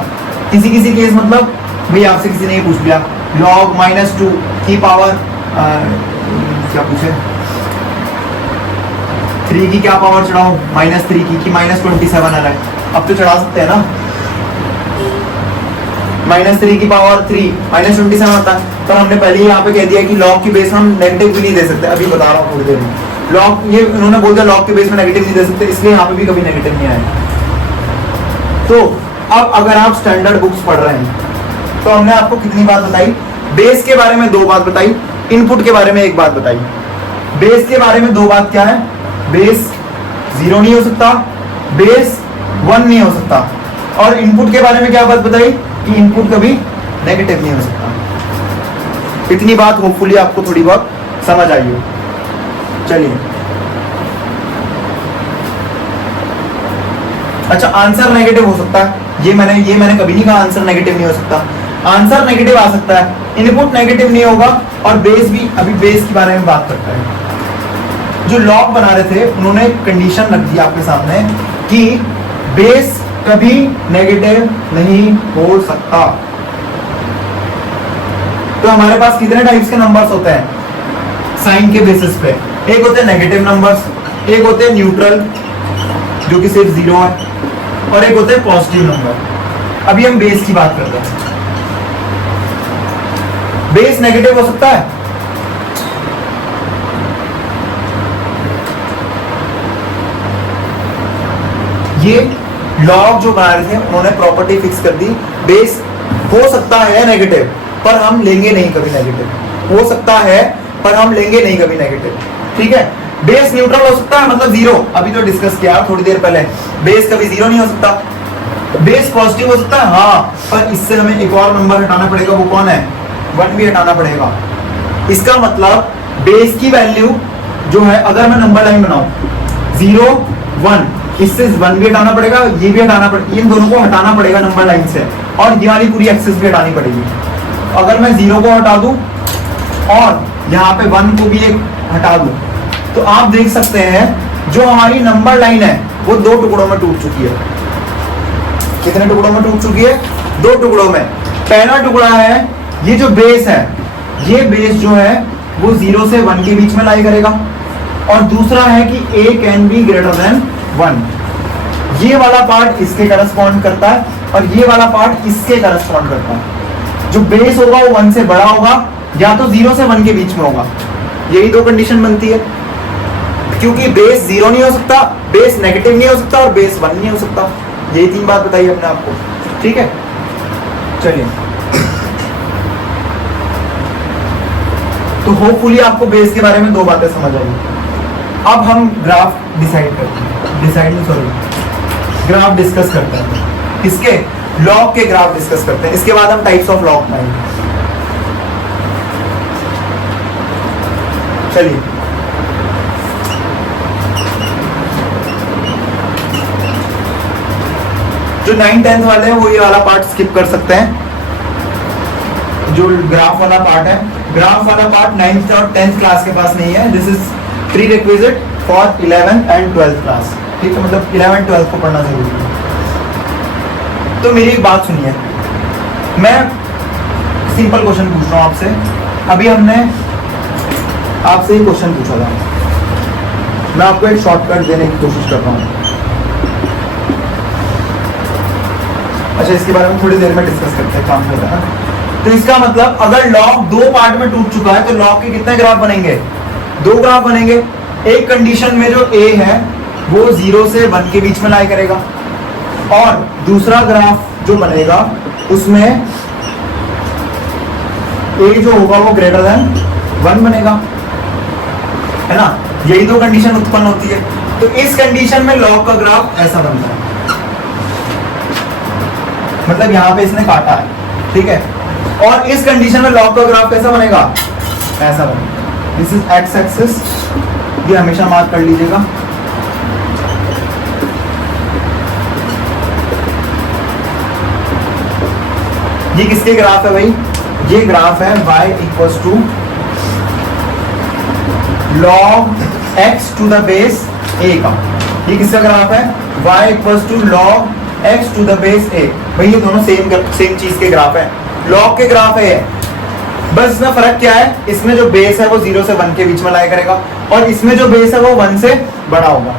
किसी किसी केस मतलब, भाई आपसे किसी ने ये पूछ लिया, लॉग -2 की पावर क्या पूछे, 3 की क्या पावर चढ़ाऊं, -3 की -27 आ रहा है, अब तो चढ़ा सकते हैं ना। -3 की पावर 3 -27 आता है, तो हमने पहले ही यहाँ पे कह दिया कि लॉग की बेस हम नेगेटिव भी नहीं दे सकते। अभी बता रहा हूँ थोड़ी देर में, लॉग ये उन्होंने बोल दिया लॉग के बेस में नेगेटिव नहीं दे सकते, इसलिए यहाँ पे भी कभी नेगेटिव नहीं आएगा। तो अब अगर आप स्टैंडर्ड बुक्स पढ़ रहे हैं, तो हमने आपको कितनी बात बताई, बेस के बारे में 2 बात बताई, इनपुट के बारे में 1 बात बताई। बेस के बारे में 2 बात क्या है, बेस 0 नहीं हो सकता, बेस 1 नहीं हो सकता, और इनपुट के बारे में क्या बात बताई कि इनपुट कभी नेगेटिव नहीं हो सकता। इतनी बात होपफुली आपको थोड़ी बहुत समझ आई हो। चलिए, अच्छा आंसर नेगेटिव हो सकता है, ये मैंने कभी नहीं कहा आंसर नेगेटिव नहीं हो सकता। आंसर नेगेटिव आ सकता है, इनपुट नेगेटिव नहीं होगा, और बेस भी, अभी बेस के बारे में बात करते हैं। जो लॉग बना रहे थे उन्होंने कंडीशन रख दी आपके सामने कि बेस कभी नेगेटिव नहीं हो सकता। तो हमारे पास कितने टाइप्स के नंबर्स होते हैं साइन के बेसिस पे, एक होते हैं नेगेटिव नंबर्स, एक होते हैं न्यूट्रल जो कि सिर्फ 0 है, और एक होते हैं पॉजिटिव नंबर। अभी हम बेस की बात करते हैं। बेस नेगेटिव हो सकता है, ये लॉग जो बना रहे थे उन्होंने प्रॉपर्टी फिक्स कर दी, बेस हो सकता है नेगेटिव, पर हम लेंगे नहीं कभी नेगेटिव, हो सकता है पर हम लेंगे नहीं कभी नेगेटिव, ठीक है। बेस न्यूट्रल हो सकता है, मतलब 0, अभी तो डिस्कस किया थोड़ी देर पहले, बेस कभी 0 नहीं हो सकता। बेस पॉजिटिव हो सकता है, हाँ, पर इससे हमें एक और नंबर हटाना पड़ेगा, वो कौन है, 1 भी हटाना पड़ेगा। इसका मतलब बेस की वैल्यू जो है, अगर मैं नंबर लाइन बनाऊं 0 1, इससे 1 भी हटाना पड़ेगा, ये भी हटाना पड़ेगा, इन दोनों को हटाना पड़ेगा नंबर लाइन से, और ये वाली पूरी एक्सेस भी हटानी पड़ेगी। अगर मैं 0 को हटा दूं और यहाँ पे 1 को भी एक हटा दूं, तो आप देख सकते हैं जो हमारी नंबर लाइन है वो 2 टुकड़ों में टूट चुकी है। कितने टुकड़ों में टूट चुकी है? 2 टुकड़ों में। पहला टुकड़ा है ये जो बेस है, ये बेस जो है वो 0 से 1 के बीच में लाई करेगा, और दूसरा है कि a can be greater than 1। ये वाला पार्ट इसके करस्पॉन्ड करता है और ये वाला पार्ट इसके करस्पॉन्ड करता है। जो बेस होगा वो 1 से बड़ा होगा या तो 0 से 1 के बीच में होगा। यही 2 कंडीशन बनती है, क्योंकि बेस 0 नहीं हो सकता, बेस नेगेटिव नहीं हो सकता और बेस 1 नहीं हो सकता। यही 3 बात बताइए अपने आप को, ठीक है। चलिए, तो होपफुली आपको बेस के बारे में 2 बातें समझ आई। अब हम ग्राफ ग्राफ डिस्कस करते हैं। किसके? लॉग के ग्राफ डिस्कस करते हैं। इसके बाद हम टाइप्स ऑफ लॉग बनाएंगे। चलिए, जो 9th 10th वाले हैं वो ये वाला पार्ट स्किप कर सकते हैं। जो ग्राफ वाला पार्ट है, ग्राफ वाला पार्ट 9th और 10th क्लास के पास नहीं है। This is prerequisite for 11th and 12th class, ठीक है। मतलब 11th 12th को पढ़ना जरूरी है। तो मेरी एक बात सुनिए, मैं सिंपल क्वेश्चन पूछ रहा हूं आपसे। अभी हमने आपसे एक क्वेश्चन पूछा था, मैं आपको एक शॉर्टकट देने की कोशिश कर रहा हूं। अच्छा, इसके बारे में थोड़ी देर में डिस्कस करते हैं, काम होता है। तो इसका मतलब अगर लॉग 2 पार्ट में टूट चुका है तो लॉग के कितने ग्राफ बनेंगे? 2 ग्राफ बनेंगे। एक कंडीशन में जो a है वो 0 से 1 के बीच में लाई करेगा, और दूसरा ग्राफ जो बनेगा उसमें a जो होगा वो ग्रेटर देन 1 बनेगा, है ना। यही 2 कंडीशन उत्पन्न होती है। तो इस कंडीशन में लॉग का ग्राफ ऐसा बनता है, मतलब यहां पे इसने काटा है, ठीक है। और इस कंडीशन में लॉग का ग्राफ कैसा बनेगा? ऐसा बनेगा। दिस इज एक्स एक्सिस, ये हमेशा मार्क कर लीजिएगा। ये किसके ग्राफ है भाई? ये ग्राफ है y equals to log x to the base a का। ये किसका ग्राफ है? y equals to log x to the base a। भाई ये दोनों सेम चीज के ग्राफ है, लॉग के ग्राफ है। बस इसमें फर्क क्या है? इसमें जो बेस है वो 0 से 1 के बीच में लाई करेगा, और इसमें जो बेस है वो 1 से बड़ा होगा।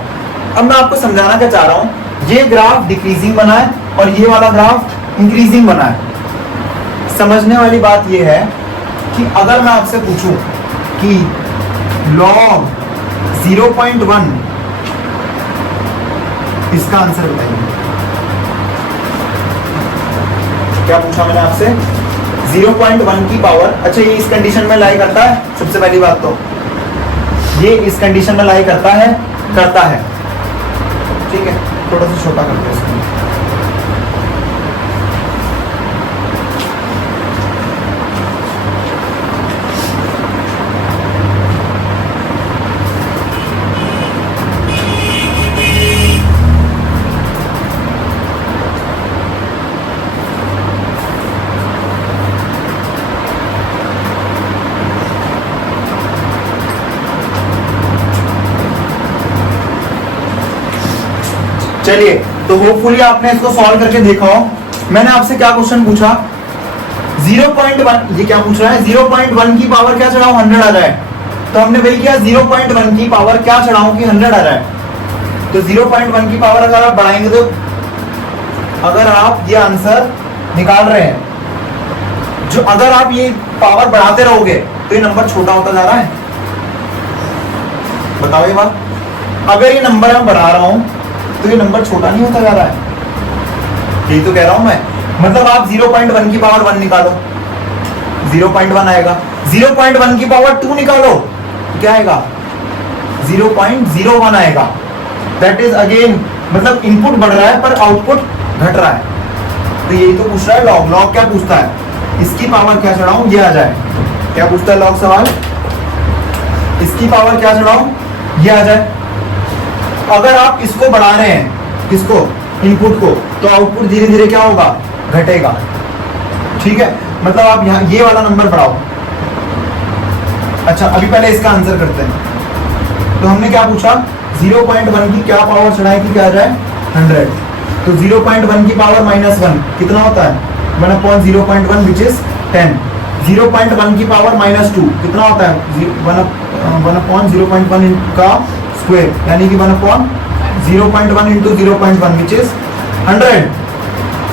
अब मैं आपको समझाना क्या चाह रहा हूं, ये ग्राफ डिक्रीजिंग बना है और ये वाला ग्राफ इंक्रीजिंग बना है। समझने वाली बात ये है कि अगर मैं आपसे पूछूं कि log 0.1, इसका आंसर बताइए। क्या पूछा मैंने आपसे? 0.1 की पावर। अच्छा, ये इस कंडीशन में लाई करता है? सबसे पहली बात तो ये इस कंडीशन में लाई करता है, ठीक है। थोड़ा सा छोटा करते हैं इसको। चलिए, तो होपफुली आपने इसको सॉल्व करके देखा हो। मैंने आपसे क्या क्वेश्चन पूछा? 0.1, ये क्या पूछ रहा है? 0.1 की पावर क्या चढ़ाऊं 100 आ जाए। तो हमने वही किया, 0.1 की पावर क्या चढ़ाऊं कि 100 आ जाए। तो 0.1 की पावर अगर आप बढ़ाएंगे तो अगर आप ये आंसर निकाल रहे हैं, जो अगर आप ये पावर बढ़ाते रहोगे तो ये नंबर छोटा होता जा रहा है। बताओ ये बात, अगर ये नंबर मैं बढ़ा रहा हूं तो ये नंबर छोटा नहीं होता जा रहा है। यही तो कह रहा हूं मैं। मतलब आप 0.1 की पावर 1 निकालो, 0.1 आएगा। 0.1 की पावर 2 निकालो, क्या आएगा? 0.01 आएगा। दैट इज अगेन, मतलब इनपुट बढ़ रहा है पर आउटपुट घट रहा है। तो यही तो पूछ रहा है लॉग। लॉग क्या पूछता है? इसकी पावर क्या चढ़ाऊं ये आ जाए। क्या पूछता है लॉग सवाल? इसकी पावर क्या चढ़ाऊं ये आ जाए। अगर आप इसको बढ़ा रहे हैं, किसको? इनपुट को, तो आउटपुट धीरे धीरे क्या होगा? घटेगा, ठीक है। मतलब आप यहाँ ये वाला नंबर बढ़ाओ, अच्छा अभी पहले इसका आंसर करते हैं। तो हमने क्या पूछा, 0.1 की क्या पावर चढ़ाए कि क्या आ जाए 100। तो 0.1 की पावर -1 कितना होता है 1/0.1 विच इज 10। 0.1 की पावर -2 कितना होता है 1/0.1 का स्क्वायर, यानी कि 1/0.1 इंटू 0.1 विच इज 100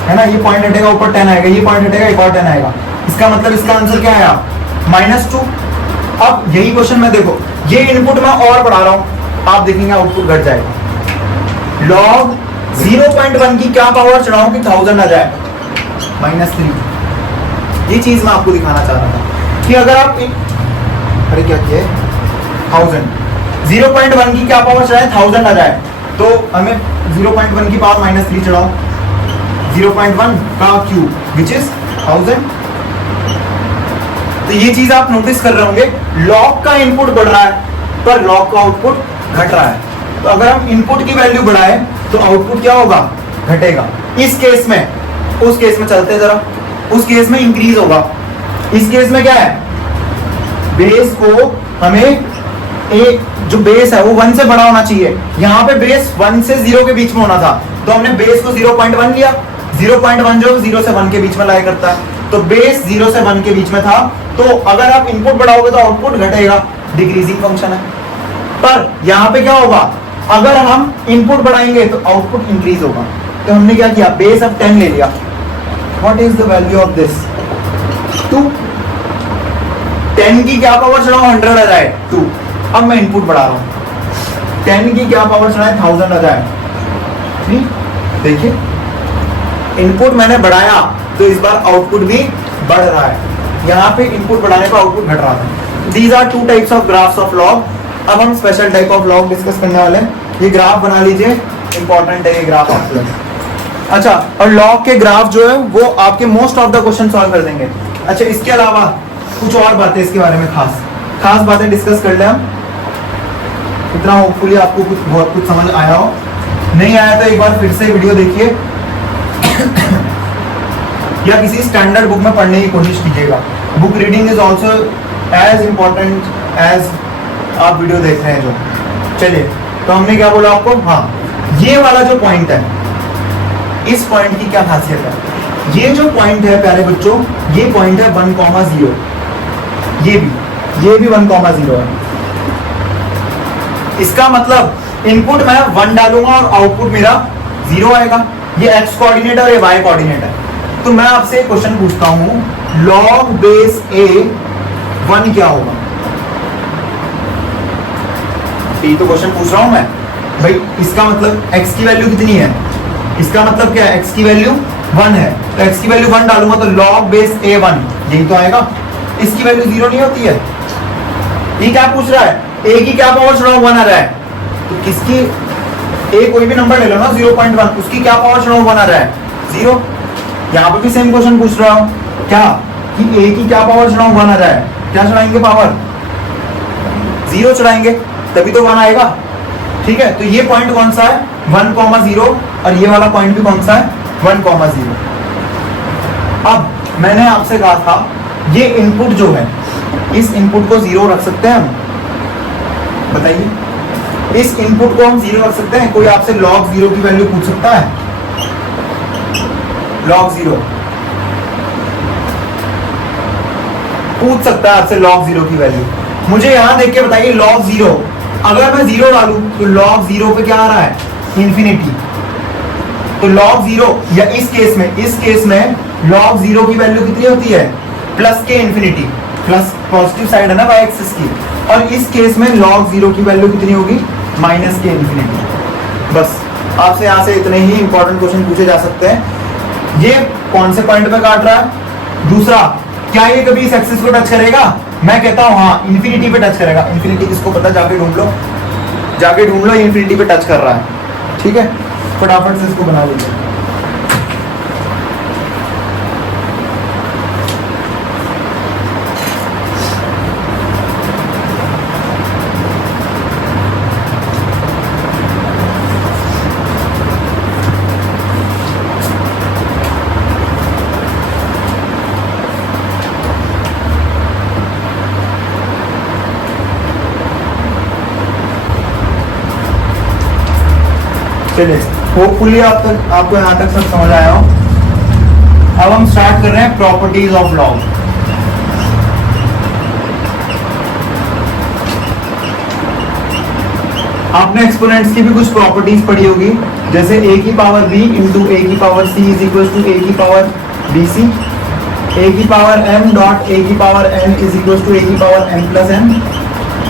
है ना। ये पॉइंट हटेगा, ऊपर 10 आएगा, ये पॉइंट हटेगा, एक और 10 आएगा। इसका मतलब इसका आंसर क्या आया -2। अब यही क्वेश्चन में देखो, ये इनपुट मैं और बढ़ा रहा हूं, आप देखेंगे आउटपुट घट जाएगा। लॉग 0.1 की क्या पावर चढ़ाऊं कि 1000 आ जाए -3। ये चीज मैं आपको दिखाना चाह रहा था कि अगर आप अरे क्या किया 1000 0.1 की क्या पावर चढ़ाए 1000 आ जाए, तो हमें 0.1 की पावर -3 चढ़ाओ, 0.1 का क्यूब विच इज 1000। तो ये चीज आप नोटिस कर रहे होंगे, लॉग का इनपुट बढ़ रहा है पर लॉग का आउटपुट घट रहा है। तो अगर हम इनपुट की वैल्यू बढ़ाए तो आउटपुट क्या होगा, घटेगा। इस केस में, उस केस में चलते हैं जरा, उस केस में इंक्रीज होगा। इस केस में क्या है, बेस को हमें एक जो बेस है वो 1 से बड़ा होना चाहिए। यहाँ पे बेस 1 से 0 के बीच में होना था, तो हमने बेस को 0.1 लिया। 0.1 जो 0 से 1 के बीच में लाया करता है, तो बेस 0 से 1 के बीच में था। तो अगर आप इनपुट बढ़ाओगे तो आउटपुट घटेगा, डिक्रीजिंग फंक्शन है। पर यहाँ पे क्या होगा, अगर हम इनपुट बढ़ाएंगे तो आउटपुट इंक्रीज होगा। तो हमने क्या किया, बेस अब 10 ले लिया। What is the value of this 2। 10 की क्या पावर चढ़ाओ 100 आ जाए 2। अब मैं इनपुट बढ़ा रहा हूं, 10 की क्या पावर चढ़ाए 1000 आ जाए 3। देखिए इनपुट मैंने बढ़ाया तो इस बार आउटपुट भी बढ़ रहा है। यहाँ पे इनपुट बढ़ाने पर आउटपुट घट रहा था। These are 2 types of graphs of log. अब हम special type of log discuss करने वाले हैं। ये ग्राफ बना लीजिए, इंपॉर्टेंट है ये ग्राफ आपके। अच्छा, और लॉग के ग्राफ जो है वो आपके most of the question solve कर देंगे। अच्छा, इसके अलावा कुछ और बातें इसके बारे में खास बातें डिस्कस कर ले हम। इतना होपफुली आपको बहुत कुछ समझ आया हो। नहीं आया तो एक बार फिर से वीडियो देखिए या किसी स्टैंडर्ड बुक में पढ़ने की कोशिश कीजिएगा। Book reading is also as important as आप वीडियो देख रहे हैं जो। चलिए, तो हमने क्या बोला आपको, हाँ ये वाला जो पॉइंट है, इस पॉइंट की क्या खासियत है। ये जो पॉइंट है प्यारे बच्चों, ये पॉइंट है 1,0। ये भी 1,0 है। इसका मतलब इनपुट मैं 1 डालूंगा और आउटपुट मेरा 0 आएगा। ये x कोऑर्डिनेट और ये y कोऑर्डिनेट है। तो मैं आपसे एक क्वेश्चन पूछता हूं, log बेस a 1 क्या होगा। ये तो क्वेश्चन पूछ रहा हूं मैं भाई। इसका मतलब x की वैल्यू कितनी है, इसका मतलब क्या है, x की वैल्यू 1 है, तो x की वैल्यू 1 डालूंगा तो log बेस a 1 यही तो आएगा। इसकी वैल्यू 0 नहीं होती है। ये क्या पूछ रहा है, a की क्या पावर चढ़ाओ 1 आ रहा है, तो किसकी a कोई भी नंबर ले लो ना 0.1, उसकी क्या पावर चढ़ाओ 1 आ रहा है 0। यहाँ पे भी सेम क्वेश्चन पूछ रहा हूँ क्या, कि a की क्या पावर चढ़ाओ 1 आ रहा है, क्या चढ़ाएंगे पावर 0 चढ़ाएंगे तभी तो 1 आएगा। ठीक है, तो ये पॉइंट कौन सा है 1,0 और ये वाला पॉइंट भी कौन सा है 1,0। अब मैंने आपसे कहा था ये इनपुट जो है, इस इनपुट को 0 रख सकते हैं हम, बताइए इस इनपुट को हम 0 रख सकते हैं। कोई आपसे log 0 की वैल्यू पूछ सकता है, log 0 पूछ सकता है आपसे log 0 की वैल्यू। मुझे यहां देख के बताइए log 0, अगर मैं 0 डालूं तो log 0 पे क्या आ रहा है इंफिनिटी। तो log 0 या इस केस में log 0 की वैल्यू कितनी होती है प्लस के इंफिनिटी, प्लस पॉजिटिव साइड है ना y एक्सिस की, और इस केस में log 0 की वैल्यू कितनी होगी माइनस के इंफिनिटी। बस आपसे यहाँ से इतने ही इंपॉर्टेंट क्वेश्चन पूछे जा सकते हैं। ये कौन से पॉइंट पे काट रहा है, दूसरा क्या ये कभी इस एक्सिस को टच करेगा, मैं कहता हूँ हाँ इंफिनिटी पे टच करेगा। इंफिनिटी किसको पता, जाके ढूंढ लो ये इंफिनिटी पे टच कर रहा है। ठीक है, फटाफट से इसको बना लीजिए। चलिए होपफुली आपको यहाँ तक सब समझ आया हो। अब हम स्टार्ट कर रहे हैं प्रॉपर्टीज ऑफ लॉग। आपने एक्सपोनेंट्स की भी कुछ प्रॉपर्टीज पढ़ी होगी, जैसे a की पावर b इंटू a की power c is equal to a की पावर bc, a की पावर m डॉट a की power n is equal to a की power n plus n,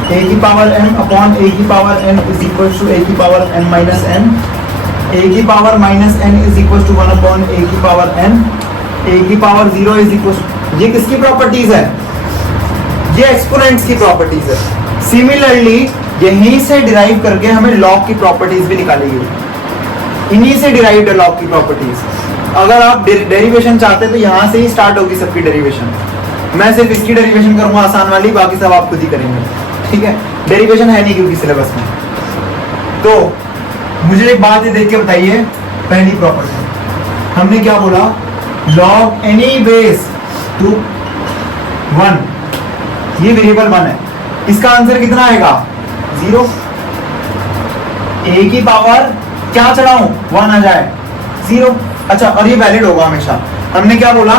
a की पावर m अपॉन a की power n is equal to a की power n minus n, a की power minus n is equal to 1 upon a की power n, a की power 0 is equal. ये किसकी properties है? ये एक्सपोनेंट्स की प्रॉपर्टीज है। सिमिलरली यहीं से डिराइव करके हमें लॉग की प्रॉपर्टीज भी निकाली गई, इन्हीं से डिराइव्ड है लॉग की प्रॉपर्टीज। अगर आप डेरिवेशन चाहते हैं तो यहाँ से ही स्टार्ट होगी सबकी डेरिवेशन। मैं सिर्फ इसकी डेरिवेशन करूंगा आसान वाली, बाकी सब आप खुद ही करेंगे, ठीक है। डेरिवेशन है नहीं क्योंकि सिलेबस में। तो मुझे एक बात ये देख के बताइए, पहली प्रॉपर्टी हमने क्या बोला, लॉग एनी बेस टू 1, ये वेरिएबल 1 है, इसका आंसर कितना आएगा 0। a की पावर क्या चढ़ाऊं 1 आ जाए 0। अच्छा, और ये वैलिड होगा हमेशा। हमने क्या बोला,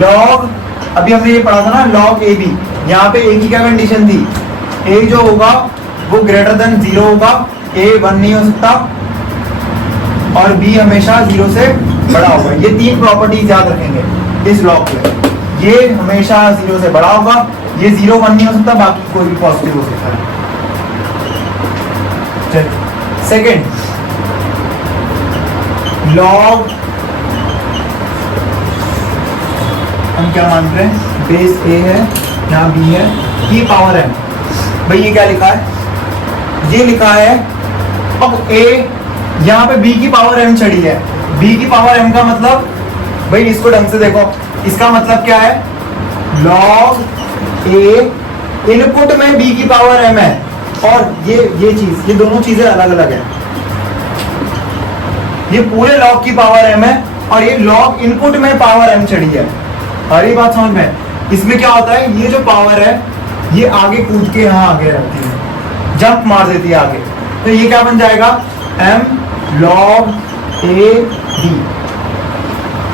लॉग, अभी हमने ये पढ़ा था ना लॉग ए बी, यहाँ पे a की क्या कंडीशन थी, a जो होगा वो ग्रेटर देन 0 होगा, a 1 नहीं हो सकता और b हमेशा 0 से बड़ा होगा। ये 3 प्रॉपर्टीज याद रखेंगे इस लॉग के, ये हमेशा 0 से बड़ा होगा, ये 0 1 नहीं हो सकता, बाकी कोई भी पॉजिटिव हो सकता है। सेकेंड, लॉग हम क्या मान रहे हैं, बेस a है, यहाँ b है, की पावर m। भाई ये क्या लिखा है, ये लिखा है, अब a यहाँ पे b की पावर m चढ़ी है, b की पावर m का मतलब, भाई इसको ढंग से देखो, इसका मतलब क्या है, लॉग a इनपुट में b की पावर m है, और ये चीज, ये दोनों चीजें अलग अलग है। ये पूरे लॉग की पावर m है और ये लॉग इनपुट में पावर m चढ़ी है। अरे बात समझ में, इसमें क्या होता है, ये जो पावर है ये आगे कूद के यहाँ आगे रहती है, जंप मार देती है आगे, तो ये क्या बन जाएगा m log a b,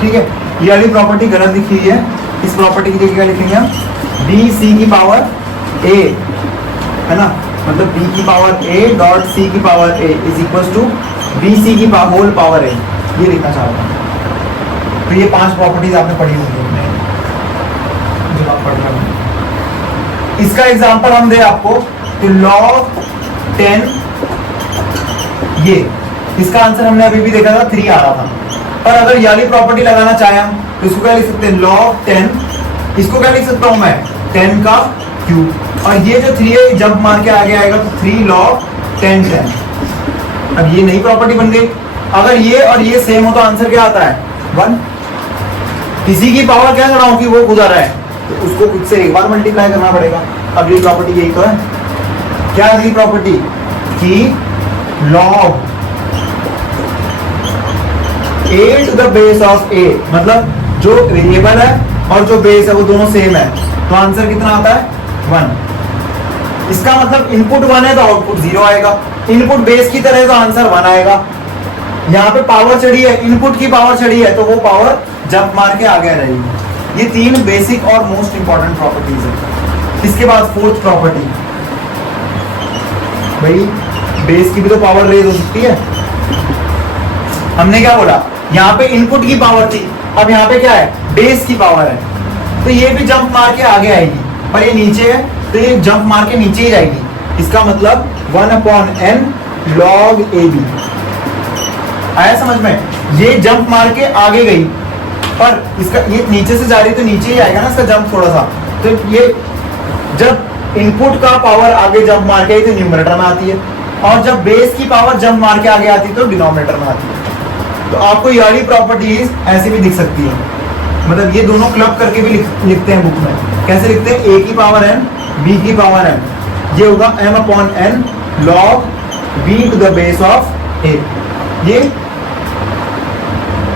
ठीक है। ये वाली प्रॉपर्टी गलत लिखी हुई है, इस प्रॉपर्टी की जगह क्या लिखेंगे हम, b c की पावर a, है ना, मतलब b की पावर a डॉट c की power a is equal to b c की होल पावर a, ये लिखना चाहता हूँ। तो ये 5 प्रॉपर्टीज आपने पढ़ी होंगी जब आप पढ़ रहे हैं। इसका एग्जांपल हम दे आपको, तो log 10, ये इसका आंसर हमने अभी भी देखा था 3 आ रहा था, पर अगर ये वाली प्रॉपर्टी लगाना चाहे हम तो इसको क्या लिख सकते हैं, log 10, इसको क्या लिख सकता हूं मैं, 10 का क्यूब, और ये जो 3 है जंप मार के आगे आएगा तो 3 log 10 10। अब ये नई प्रॉपर्टी बन गई। अगर ये और ये सेम हो तो आंसर क्या आता है 1। किसी की पावर क्या चढ़ाऊं कि वो खुद आ रहा है, तो उसको खुद से एक बार मल्टीप्लाई करना पड़ेगा। अगली प्रॉपर्टी यही तो है, क्या अगली प्रॉपर्टी कि log a to the base of a, मतलब जो वेरिएबल है और जो बेस है वो दोनों सेम है, तो आंसर कितना आता है 1। इसका मतलब इनपुट 1 है तो आउटपुट 0 आएगा, इनपुट बेस की तरह है तो आंसर 1 आएगा। यहाँ पे पावर चढ़ी है, इनपुट की पावर चढ़ी है तो वो पावर जंप मार के आगे आ जाएगी। ये 3 बेसिक और मोस्ट इंपॉर्टेंट प्रॉपर्टीज है। इसके बाद 4th प्रॉपर्टी, भाई बेस की भी तो पावर रेज हो सकती है। हमने क्या बोला, यहाँ पे इनपुट की पावर थी, अब यहाँ पे क्या है, बेस की पावर है, तो ये भी जंप मार के आगे आएगी, और ये नीचे है तो ये जंप मार के नीचे ही जाएगी। इसका मतलब 1/n log ab। आया समझ में, ये जंप मार के आगे गई, पर इसका ये नीचे से जा रही तो नीचे ही आएगा ना इसका जंप थोड़ा सा, तो ये जब इनपुट का पावर आगे जंप मार के आई तो न्यूमरेटर में आती है, और जब बेस की पावर जंप मार के आगे आती है तो डिनोमिनेटर में आती है। तो आपको ये वाली प्रॉपर्टीज ऐसे भी दिख सकती है, मतलब ये दोनों क्लब करके भी लिखते हैं बुक में। कैसे लिखते हैं, a की पावर n b की पावर n, ये होगा m/n log b to the base of a। ये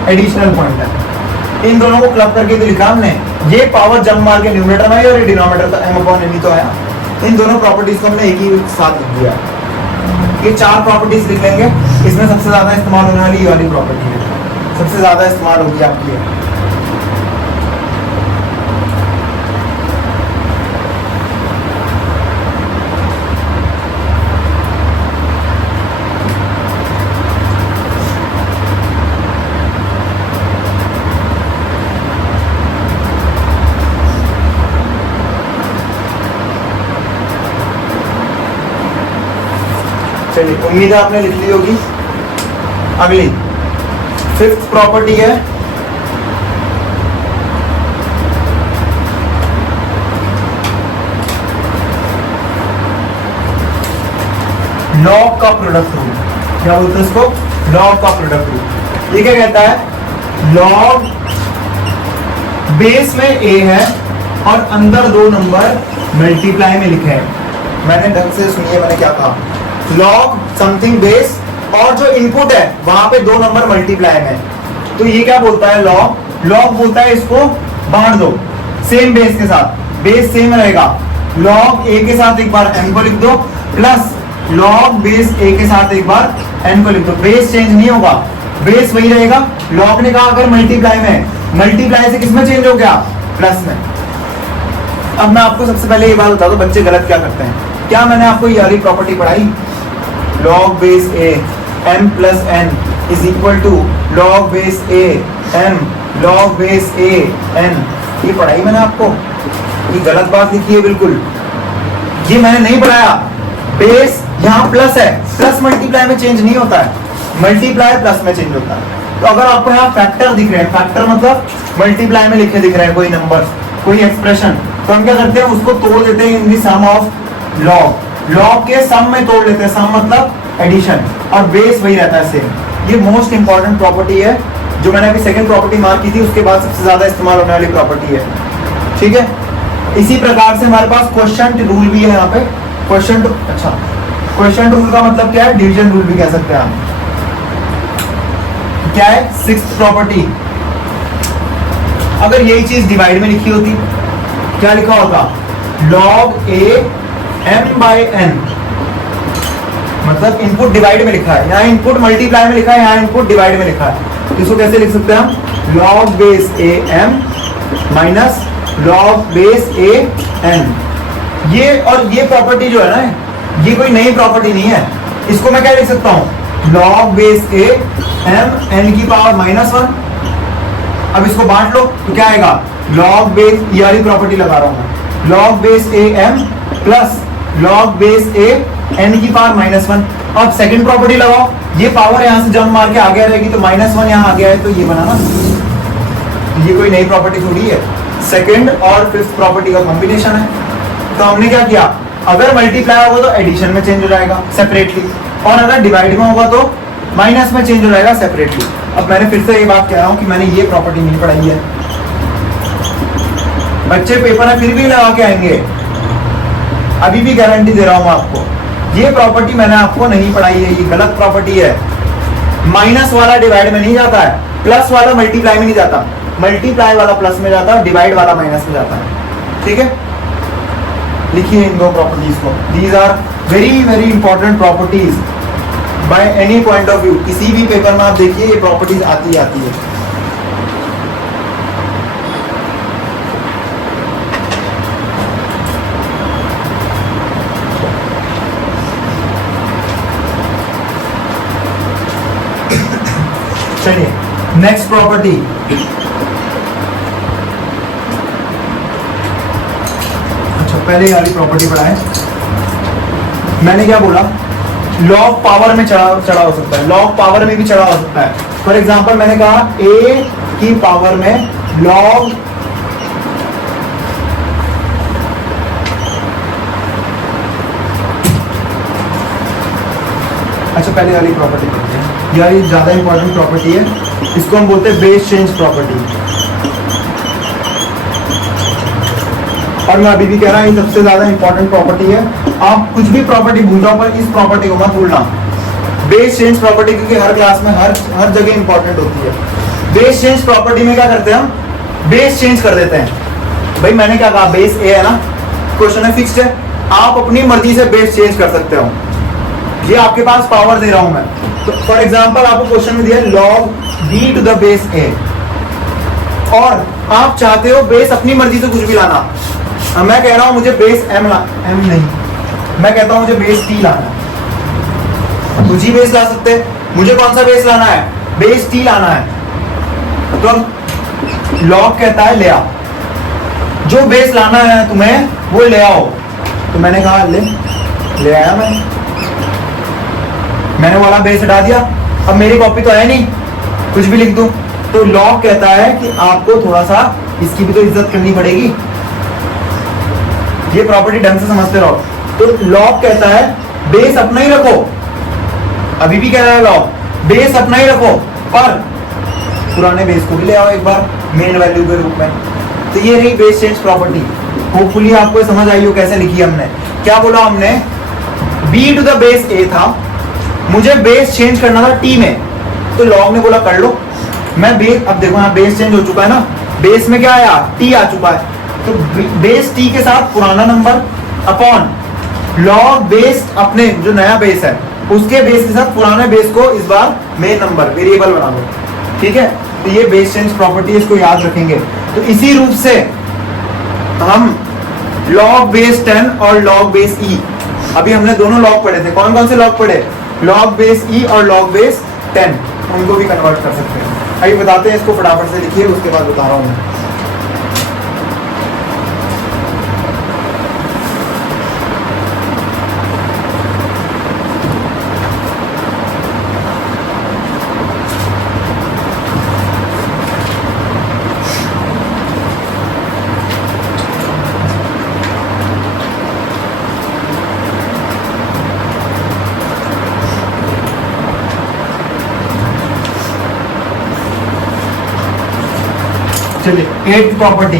एडिशनल पॉइंट है, इन दोनों को क्लब करके तो लिखा हमने। ये पावर जंप मार के न्यूमरेटर में आई और ये डिनोमिनेटर तो m/n ही तो आया। इन दोनों प्रॉपर्टीज को हमने एक ही साथ लिख दिया। ये 4 प्रॉपर्टीज लिख लेंगे। इसमें सबसे ज्यादा इस्तेमाल होने वाली ये वाली प्रॉपर्टी है, सबसे ज्यादा इस्तेमाल होगी आपकी है। चलिए, उम्मीद है आपने लिख ली होगी। अगली फिफ्थ प्रॉपर्टी है लॉग का प्रोडक्ट रूल। क्या बोलते हैं इसको? लॉग का प्रोडक्ट रूल। ये क्या कहता है? लॉग बेस में ए है और अंदर दो नंबर मल्टीप्लाई में लिखे हैं। मैंने ढंग से सुनिए मैंने क्या कहा। लॉग समथिंग बेस और जो इनपुट है वहां पे दो नंबर मल्टीप्लाई में, तो ये क्या बोलता है? लॉग। लॉग बोलता है इसको बांट दो सेम बेस के साथ, बेस सेम रहेगा। लॉग ए के साथ एक बार एन को लिख दो प्लस लॉग बेस ए के साथ एक बार एन को लिख दो। बेस चेंज नहीं होगा, बेस वही रहेगा। लॉग ने कहा अगर मल्टीप्लाई में, मल्टीप्लाई से किसमें चेंज हो गया? प्लस में। अब मैं आपको सबसे पहले ये बात बता दूं बच्चे गलत क्या करते हैं। क्या मैंने आपको ये वाली प्रॉपर्टी पढ़ाई? Log base a m plus n is equal to log base a m log base a n। ये पढ़ाई मैंने आपको? ये गलत बात लिखी है बिल्कुल, ये मैंने नहीं पढ़ाया। बेस यहाँ प्लस है, प्लस मल्टीप्लाई में चेंज नहीं होता है, मल्टीप्लाई प्लस में चेंज होता है। तो अगर आपको यहाँ फैक्टर दिख रहे हैं, फैक्टर मतलब मल्टीप्लाई में लिखे दिख रहे हैं कोई नंबर, कोई एक्सप्रेशन, तो हम क्या करते हैं? उसको तोड़ देते हैं इन दी सम ऑफ लॉग। लॉग के सम में तोड़ लेते हैं, सम मतलब एडिशन, और बेस वही रहता है सेम। ये मोस्ट इंपॉर्टेंट प्रॉपर्टी है जो मैंने अभी सेकंड प्रॉपर्टी मार्क की थी, उसके बाद सबसे ज्यादा इस्तेमाल होने वाली प्रॉपर्टी है। ठीक है, इसी प्रकार से हमारे पास क्वोशिएंट रूल भी है यहाँ पे। क्वोशिएंट, अच्छा क्वोशिएंट रूल का मतलब क्या है? डिवीजन रूल भी कह सकते हैं हम। क्या है? Sixth property. अगर यही चीज डिवाइड में लिखी होती, क्या लिखा होता? लॉग ए m बाय n, मतलब इनपुट डिवाइड में लिखा है, यहाँ इनपुट मल्टीप्लाई में लिखा है, यहाँ इनपुट डिवाइड में लिखा है। इसको कैसे लिख सकते हैं हम? Log base a m minus log base a n। ये और ये प्रॉपर्टी जो है ना, ये कोई नई प्रॉपर्टी नहीं है। इसको मैं क्या लिख सकता हूँ? Log base a m n की पावर -1। अब इसको बांट लो तो क्या आएगा? लॉग बेस, ये वाली प्रॉपर्टी लगा रहा हूं मैं, log base a m plus log base a n की पावर -1। अब सेकंड प्रॉपर्टी लगाओ, ये पावर यहां से जंप मार के आगे रहेगी तो -1 यहां आ गया है, तो ये बना ना। ये कोई नई प्रॉपर्टी थोड़ी है, सेकंड और फिफ्थ प्रॉपर्टी का कॉम्बिनेशन है। तो हमने क्या किया? अगर मल्टीप्लाई होगा तो एडिशन में चेंज हो जाएगा सेपरेटली, और अगर डिवाइड में होगा तो माइनस में चेंज हो जाएगा सेपरेटली। अब मैंने फिर से ये बात कह रहा हूं कि मैंने ये प्रॉपर्टी नहीं पढ़ाई है। बच्चे पेपर में फिर भी लगा के आएंगे, अभी भी गारंटी दे रहा हूं आपको, ये प्रॉपर्टी मैंने आपको नहीं पढ़ाई है, ये गलत प्रॉपर्टी है। माइनस वाला डिवाइड में नहीं जाता है, प्लस वाला मल्टीप्लाई में नहीं जाता, मल्टीप्लाई वाला प्लस में जाता है, डिवाइड वाला माइनस में जाता है। ठीक है, लिखिए इन दो प्रॉपर्टीज को। These are very very important properties by any point of view. किसी भी पेपर में आप देखिए ये प्रॉपर्टीज आती है। चलिए नेक्स्ट प्रॉपर्टी, अच्छा पहले वाली प्रॉपर्टी पढ़ाएं। मैंने क्या बोला? लॉग पावर में चढ़ा हो सकता है, लॉग पावर में भी चढ़ा हो सकता है। फॉर एग्जांपल मैंने कहा a की पावर में लॉग अच्छा पहले वाली प्रॉपर्टी पढ़ते हैं, यार ये ज्यादा इंपॉर्टेंट प्रॉपर्टी है, इसको हम बोलते हैं बेस चेंज प्रॉपर्टी। और मैं अभी भी कह रहा हूं ये सबसे ज्यादा इंपॉर्टेंट प्रॉपर्टी है। आप कुछ भी प्रॉपर्टी भूल जाओ पर इस प्रॉपर्टी को मत भूलना, बेस चेंज प्रॉपर्टी, क्योंकि हर क्लास में हर जगह इंपॉर्टेंट होती है। बेस चेंज प्रॉपर्टी में क्या करते हैं हम? बेस चेंज कर देते हैं। भाई मैंने क्या कहा? बेस ए है ना, क्वेश्चन है फिक्स्ड है, आप अपनी मर्जी से बेस चेंज कर सकते हो। ये आपके पास पावर दे रहा हूं मैं, तो फॉर एग्जाम्पल आपको क्वेश्चन में दिया है log b to the base a, और आप चाहते हो बेस अपनी मर्जी से कुछ भी लाना। मैं कह रहा हूं मुझे बेस m नहीं, मैं कहता हूं मुझे बेस t लाना है, कुछ ही बेस ला सकते हैं। मुझे कौन सा बेस लाना है? बेस t लाना है। तो log कहता है ले आओ, जो बेस लाना है तुम्हें वो ले आओ। तो मैंने कहा ले आया, मैंने वाला बेस हटा दिया। अब मेरी कॉपी तो है नहीं, कुछ भी लिख दूं। तो log कहता है कि आपको थोड़ा सा इसकी भी तो इज्जत करनी पड़ेगी, ये प्रॉपर्टी ढंग से समझते रहो। तो log कहता है बेस अपना ही रखो, अभी भी कह रहा है log बेस अपना ही रखो, पर पुराने बेस को भी ले आओ एक बार मेन वैल्यू के रूप में। तो ये रही बेस चेंज प्रॉपर्टी। होपफुली आपको समझ आई हो कैसे लिखी हमने। क्या बोला हमने? b to the base a था, मुझे बेस चेंज करना था t में, तो log ने बोला कर लो। मैं बेस, अब देखो यहाँ बेस चेंज हो चुका है ना, बेस में क्या आया? t आ चुका है, तो बेस t के साथ पुराना नंबर अपॉन log बेस अपने जो नया बेस है उसके बेस के साथ पुराने बेस को इस बार मेन नंबर वेरिएबल बना लो। ठीक है, तो ये बेस चेंज प्रॉपर्टी, इसको याद रखेंगे। तो इसी रूप से हम log बेस 10 और log बेस e, अभी हमने दोनों log पढ़े थे। कौन कौन से log पढ़े? log बेस e और log बेस 10, उनको भी कन्वर्ट कर सकते हैं। अभी बताते हैं, इसको फटाफट से लिखिए, उसके बाद बता रहा हूं मैं। चलिए, 8th प्रॉपर्टी,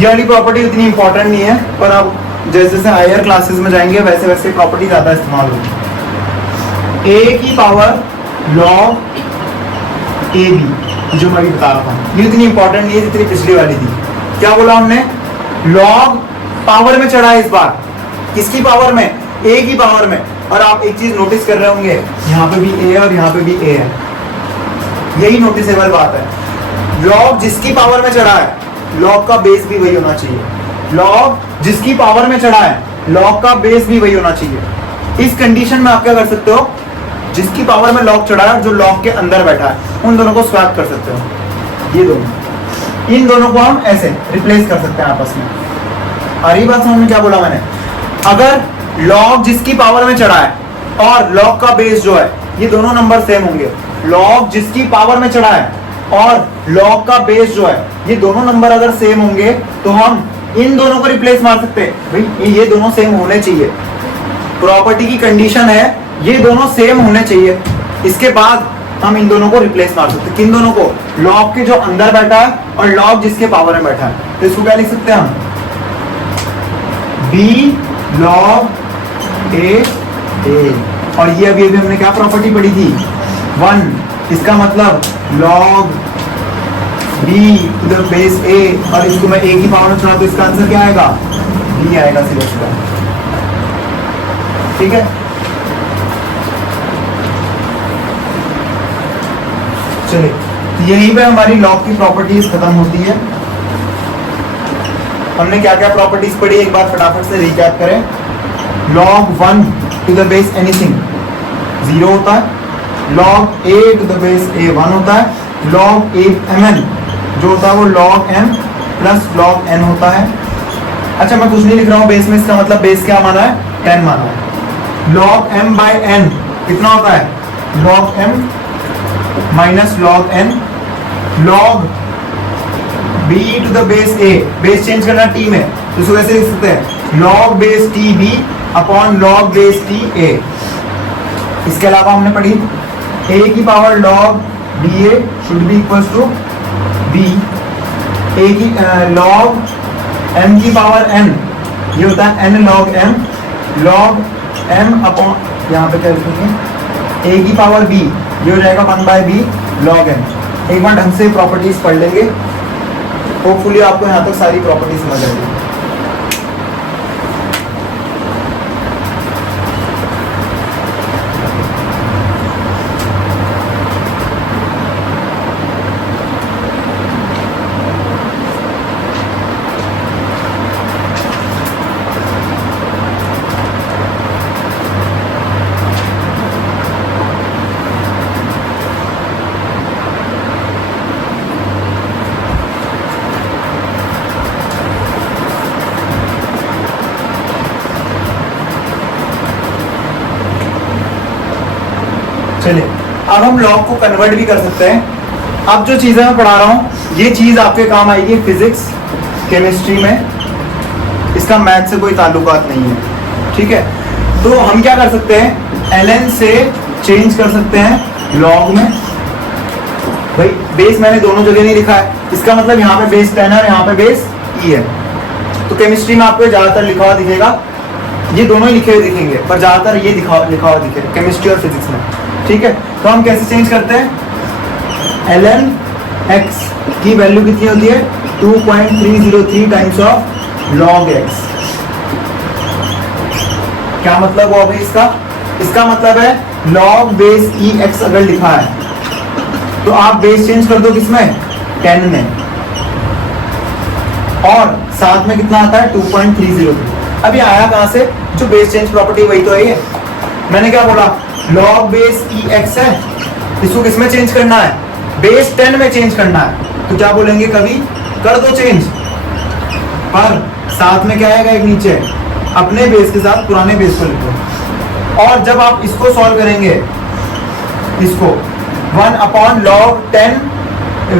ये वाली प्रॉपर्टी उतनी इंपॉर्टेंट नहीं है, पर अब जैसे जैसे हायर क्लासेस में जाएंगे वैसे वैसे प्रॉपर्टी ज्यादा इस्तेमाल होगी। a की पावर log ab, जो मैं भी बता रहा था, ये उतनी इंपॉर्टेंट नहीं है जितनी पिछली वाली थी। क्या बोला हमने? log पावर में चढ़ा है इस बार, किसकी पावर में? a की पावर में। और आप एक चीज नोटिस कर रहे होंगे, यहाँ पे भी a है और यहाँ पे भी a है, यही नोटिसेबल बात है। log जिसकी पावर में चढ़ा है log का बेस भी वही होना चाहिए। log जिसकी पावर में चढ़ा है log का बेस भी वही होना चाहिए। इस कंडीशन में आप क्या कर सकते हो? जिसकी पावर में log चढ़ा है, जो log के अंदर बैठा है, उन दोनों को स्वैप कर सकते हो। ये दोनों, इन दोनों को हम ऐसे रिप्लेस कर सकते हैं आपस में। आ रही बात समझ में? क्या बोला मैंने? अगर log जिसकी पावर में चढ़ा है और log का बेस जो है, ये दोनों नंबर सेम होंगे। log जिसकी पावर में चढ़ा है और log का बेस जो है, ये दोनों नंबर अगर सेम होंगे तो हम इन दोनों को रिप्लेस मार सकते हैं। भाई ये दोनों सेम होने चाहिए, प्रॉपर्टी की कंडीशन है, ये दोनों सेम होने चाहिए। इसके बाद हम इन दोनों को रिप्लेस मार सकते हैं। किन दोनों को? log के जो अंदर बैठा है और log जिसके पावर में बैठा है। तो इसको क्या लिख सकते हैं हम? b log a, और ये अभी हमने क्या प्रॉपर्टी पढ़ी थी? 1, इसका मतलब log b to the base a, और इसको मैं a की पावर में चढ़ा तो इसका आंसर क्या आएगा? b आएगा सीधा सीधा। ठीक है, चलिए यहीं पे हमारी log की प्रॉपर्टीज खत्म होती है। हमने क्या क्या प्रॉपर्टीज पढ़ी एक बार फटाफट से रिकैप करें। log 1 to the base anything 0 होता है, log a to the base a 1 होता है, log a mn जो होता है वो log m plus log n होता है। अच्छा, मैं कुछ नहीं लिख रहा हूँ बेस में, इसका मतलब बेस क्या माना है? 10 माना है। log m by n कितना होता है? log m minus log n, log b to the base a, base change करना t में, तो इसको कैसे लिख सकते हैं? log base t b upon log base t a। इसके अलावा हमने पढ़ी a की power log ba should be equals to b, a की log m की पावर n, ये होता है n log m, log m upon, यहाँ पे क्या लिखेंगे? a की पावर b, ये हो जाएगा 1 by b log n। एक बार ढंग से प्रॉपर्टीज पढ़ लेंगे, होपफुली आपको यहाँ तक सारी प्रॉपर्टीज समझ आएगी। चलिए अब हम लॉग को कन्वर्ट भी कर सकते हैं। अब जो चीजें मैं पढ़ा रहा हूँ ये चीज आपके काम आएगी फिजिक्स केमिस्ट्री में, इसका मैथ से कोई ताल्लुकात नहीं है, ठीक है। तो हम क्या कर सकते हैं, ln से चेंज कर सकते हैं लॉग में। भाई बेस मैंने दोनों जगह नहीं लिखा है, इसका मतलब यहाँ पे बेस 10 है और यहाँ पे बेस e है। तो केमिस्ट्री में आपको ज्यादातर लिखा हुआ दिखेगा, ये दोनों ही लिखे हुए दिखेंगे, पर ज्यादातर ये लिखा हुआ दिखेगा केमिस्ट्री और फिजिक्स में, ठीक है। तो हम कैसे चेंज करते हैं, ln x की वैल्यू कितनी होती है 2.303 टाइम्स ऑफ log x। क्या मतलब हुआ भाई इसका, इसका मतलब है log बेस e x अगर लिखा है तो आप बेस चेंज कर दो किसमें 10 में, और साथ में कितना आता है 2.303। अभी आया कहां से, जो बेस चेंज प्रॉपर्टी वही तो है ये। मैंने क्या बोला, log बेस e x है, इसको किसमें चेंज करना है, बेस 10 में चेंज करना है। तो क्या बोलेंगे, कभी कर दो चेंज, पर साथ में क्या आएगा एक नीचे, अपने बेस के साथ पुराने बेस को लिखो। और जब आप इसको सॉल्व करेंगे, इसको 1/log 10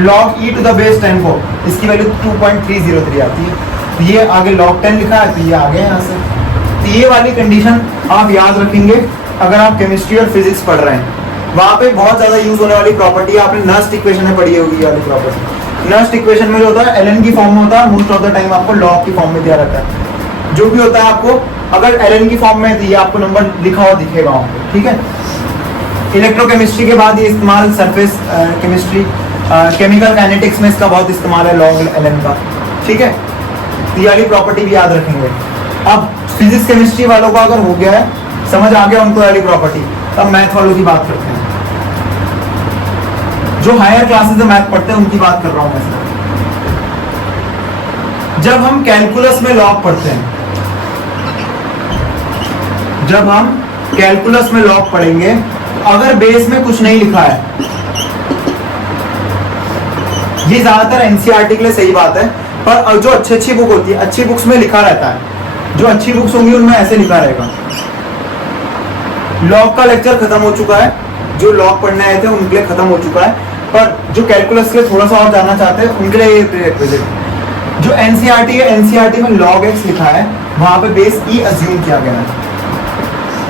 log e to the base 10 को, इसकी वैल्यू 2.303 आती है। तो ये आगे log 10 लिखा है, तो ये आगे यहाँ से। तो ये वाली कंडीशन आप याद रखेंगे अगर आप केमिस्ट्री और फिजिक्स पढ़ रहे हैं। वहां पे बहुत ज्यादा यूज होने वाली प्रॉपर्टी आपने नस्ट इक्वेशन में पढ़ी होगी, ये वाली प्रॉपर्टी। नस्ट इक्वेशन में जो होता है ln की फॉर्म में होता है, मोस्ट ऑफ द टाइम आपको log की फॉर्म में दिया रहता है। जो भी होता है आपको अगर ln की फॉर्म में दिया, आपको नंबर लिखा हुआ दिखेगा वहां पे, ठीक है। इलेक्ट्रोकेमिस्ट्री के बाद ये इस्तेमाल सरफेस केमिस्ट्री, केमिकल काइनेटिक्स में इसका बहुत इस्तेमाल है log ln का, ठीक है। ये वाली प्रॉपर्टी भी याद रखेंगे। अब फिजिक्स केमिस्ट्री वालों को अगर हो गया है, समझ आ गया उनको वाली प्रॉपर्टी, तब मैथ वालों की बात करते हैं। जो हायर क्लासेस में मैथ पढ़ते हैं उनकी बात कर रहा हूं मैं। जब हम कैलकुलस में लॉग पढ़ते हैं, जब हम कैलकुलस में लॉग पढ़ेंगे, अगर बेस में कुछ नहीं लिखा है, ये ज्यादातर एनसीईआरटी के लिए सही बात है, पर जो अच्छी बुक होती है, अच्छी बुक्स में लिखा रहता है, जो अच्छी बुक्स होंगी उनमें ऐसे लिखा रहेगा। लॉग का लेक्चर खत्म हो चुका है, जो लॉग पढ़ने आए थे उनके लिए खत्म हो चुका है, पर जो कैलकुलस के लिए थोड़ा सा और जानना चाहते हैं उनके लिए प्रीरेक्विजिट। जो एनसीईआरटी है, एनसीईआरटी में log x लिखा है, वहां पे बेस e अज्यूम किया गया है,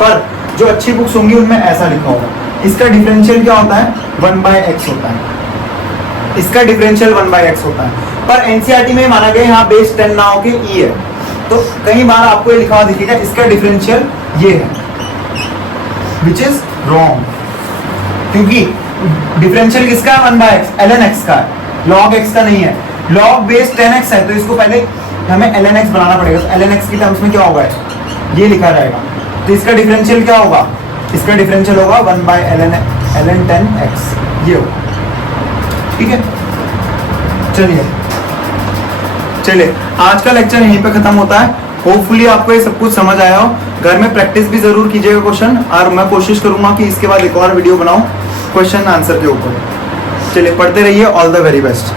पर जो अच्छी बुक्स होंगी उनमें ऐसा लिखा होगा। इसका डिफरेंशियल क्या होता है 1/x होता है, इसका डिफरेंशियल 1/x होता है, पर एनसीईआरटी में माना गया यहाँ बेस 10 ना होके e है, तो कई बार आपको ये लिखा हुआ दिखेगा इसका डिफरेंशियल ये है, विच इज रॉन्ग, क्योंकि डिफरेंशियल किसका है 1/x, ln x का है, log x का नहीं है। log बेस 10x है, तो इसको पहले हमें ln x बनाना पड़ेगा, तो ln x की टर्म्स में क्या होगा, ये लिखा रहेगा। तो इसका डिफरेंशियल क्या होगा, इसका डिफरेंशियल होगा 1/ln 10x, ये होगा, ठीक है। चलिए आज का लेक्चर यहीं पे खत्म होता है। होपफुली आपको ये सब कुछ समझ आया हो। घर में प्रैक्टिस भी जरूर कीजिएगा क्वेश्चन, और मैं कोशिश करूंगा कि इसके बाद एक और वीडियो बनाऊं क्वेश्चन आंसर के ऊपर। चलिए पढ़ते रहिए, ऑल द वेरी बेस्ट।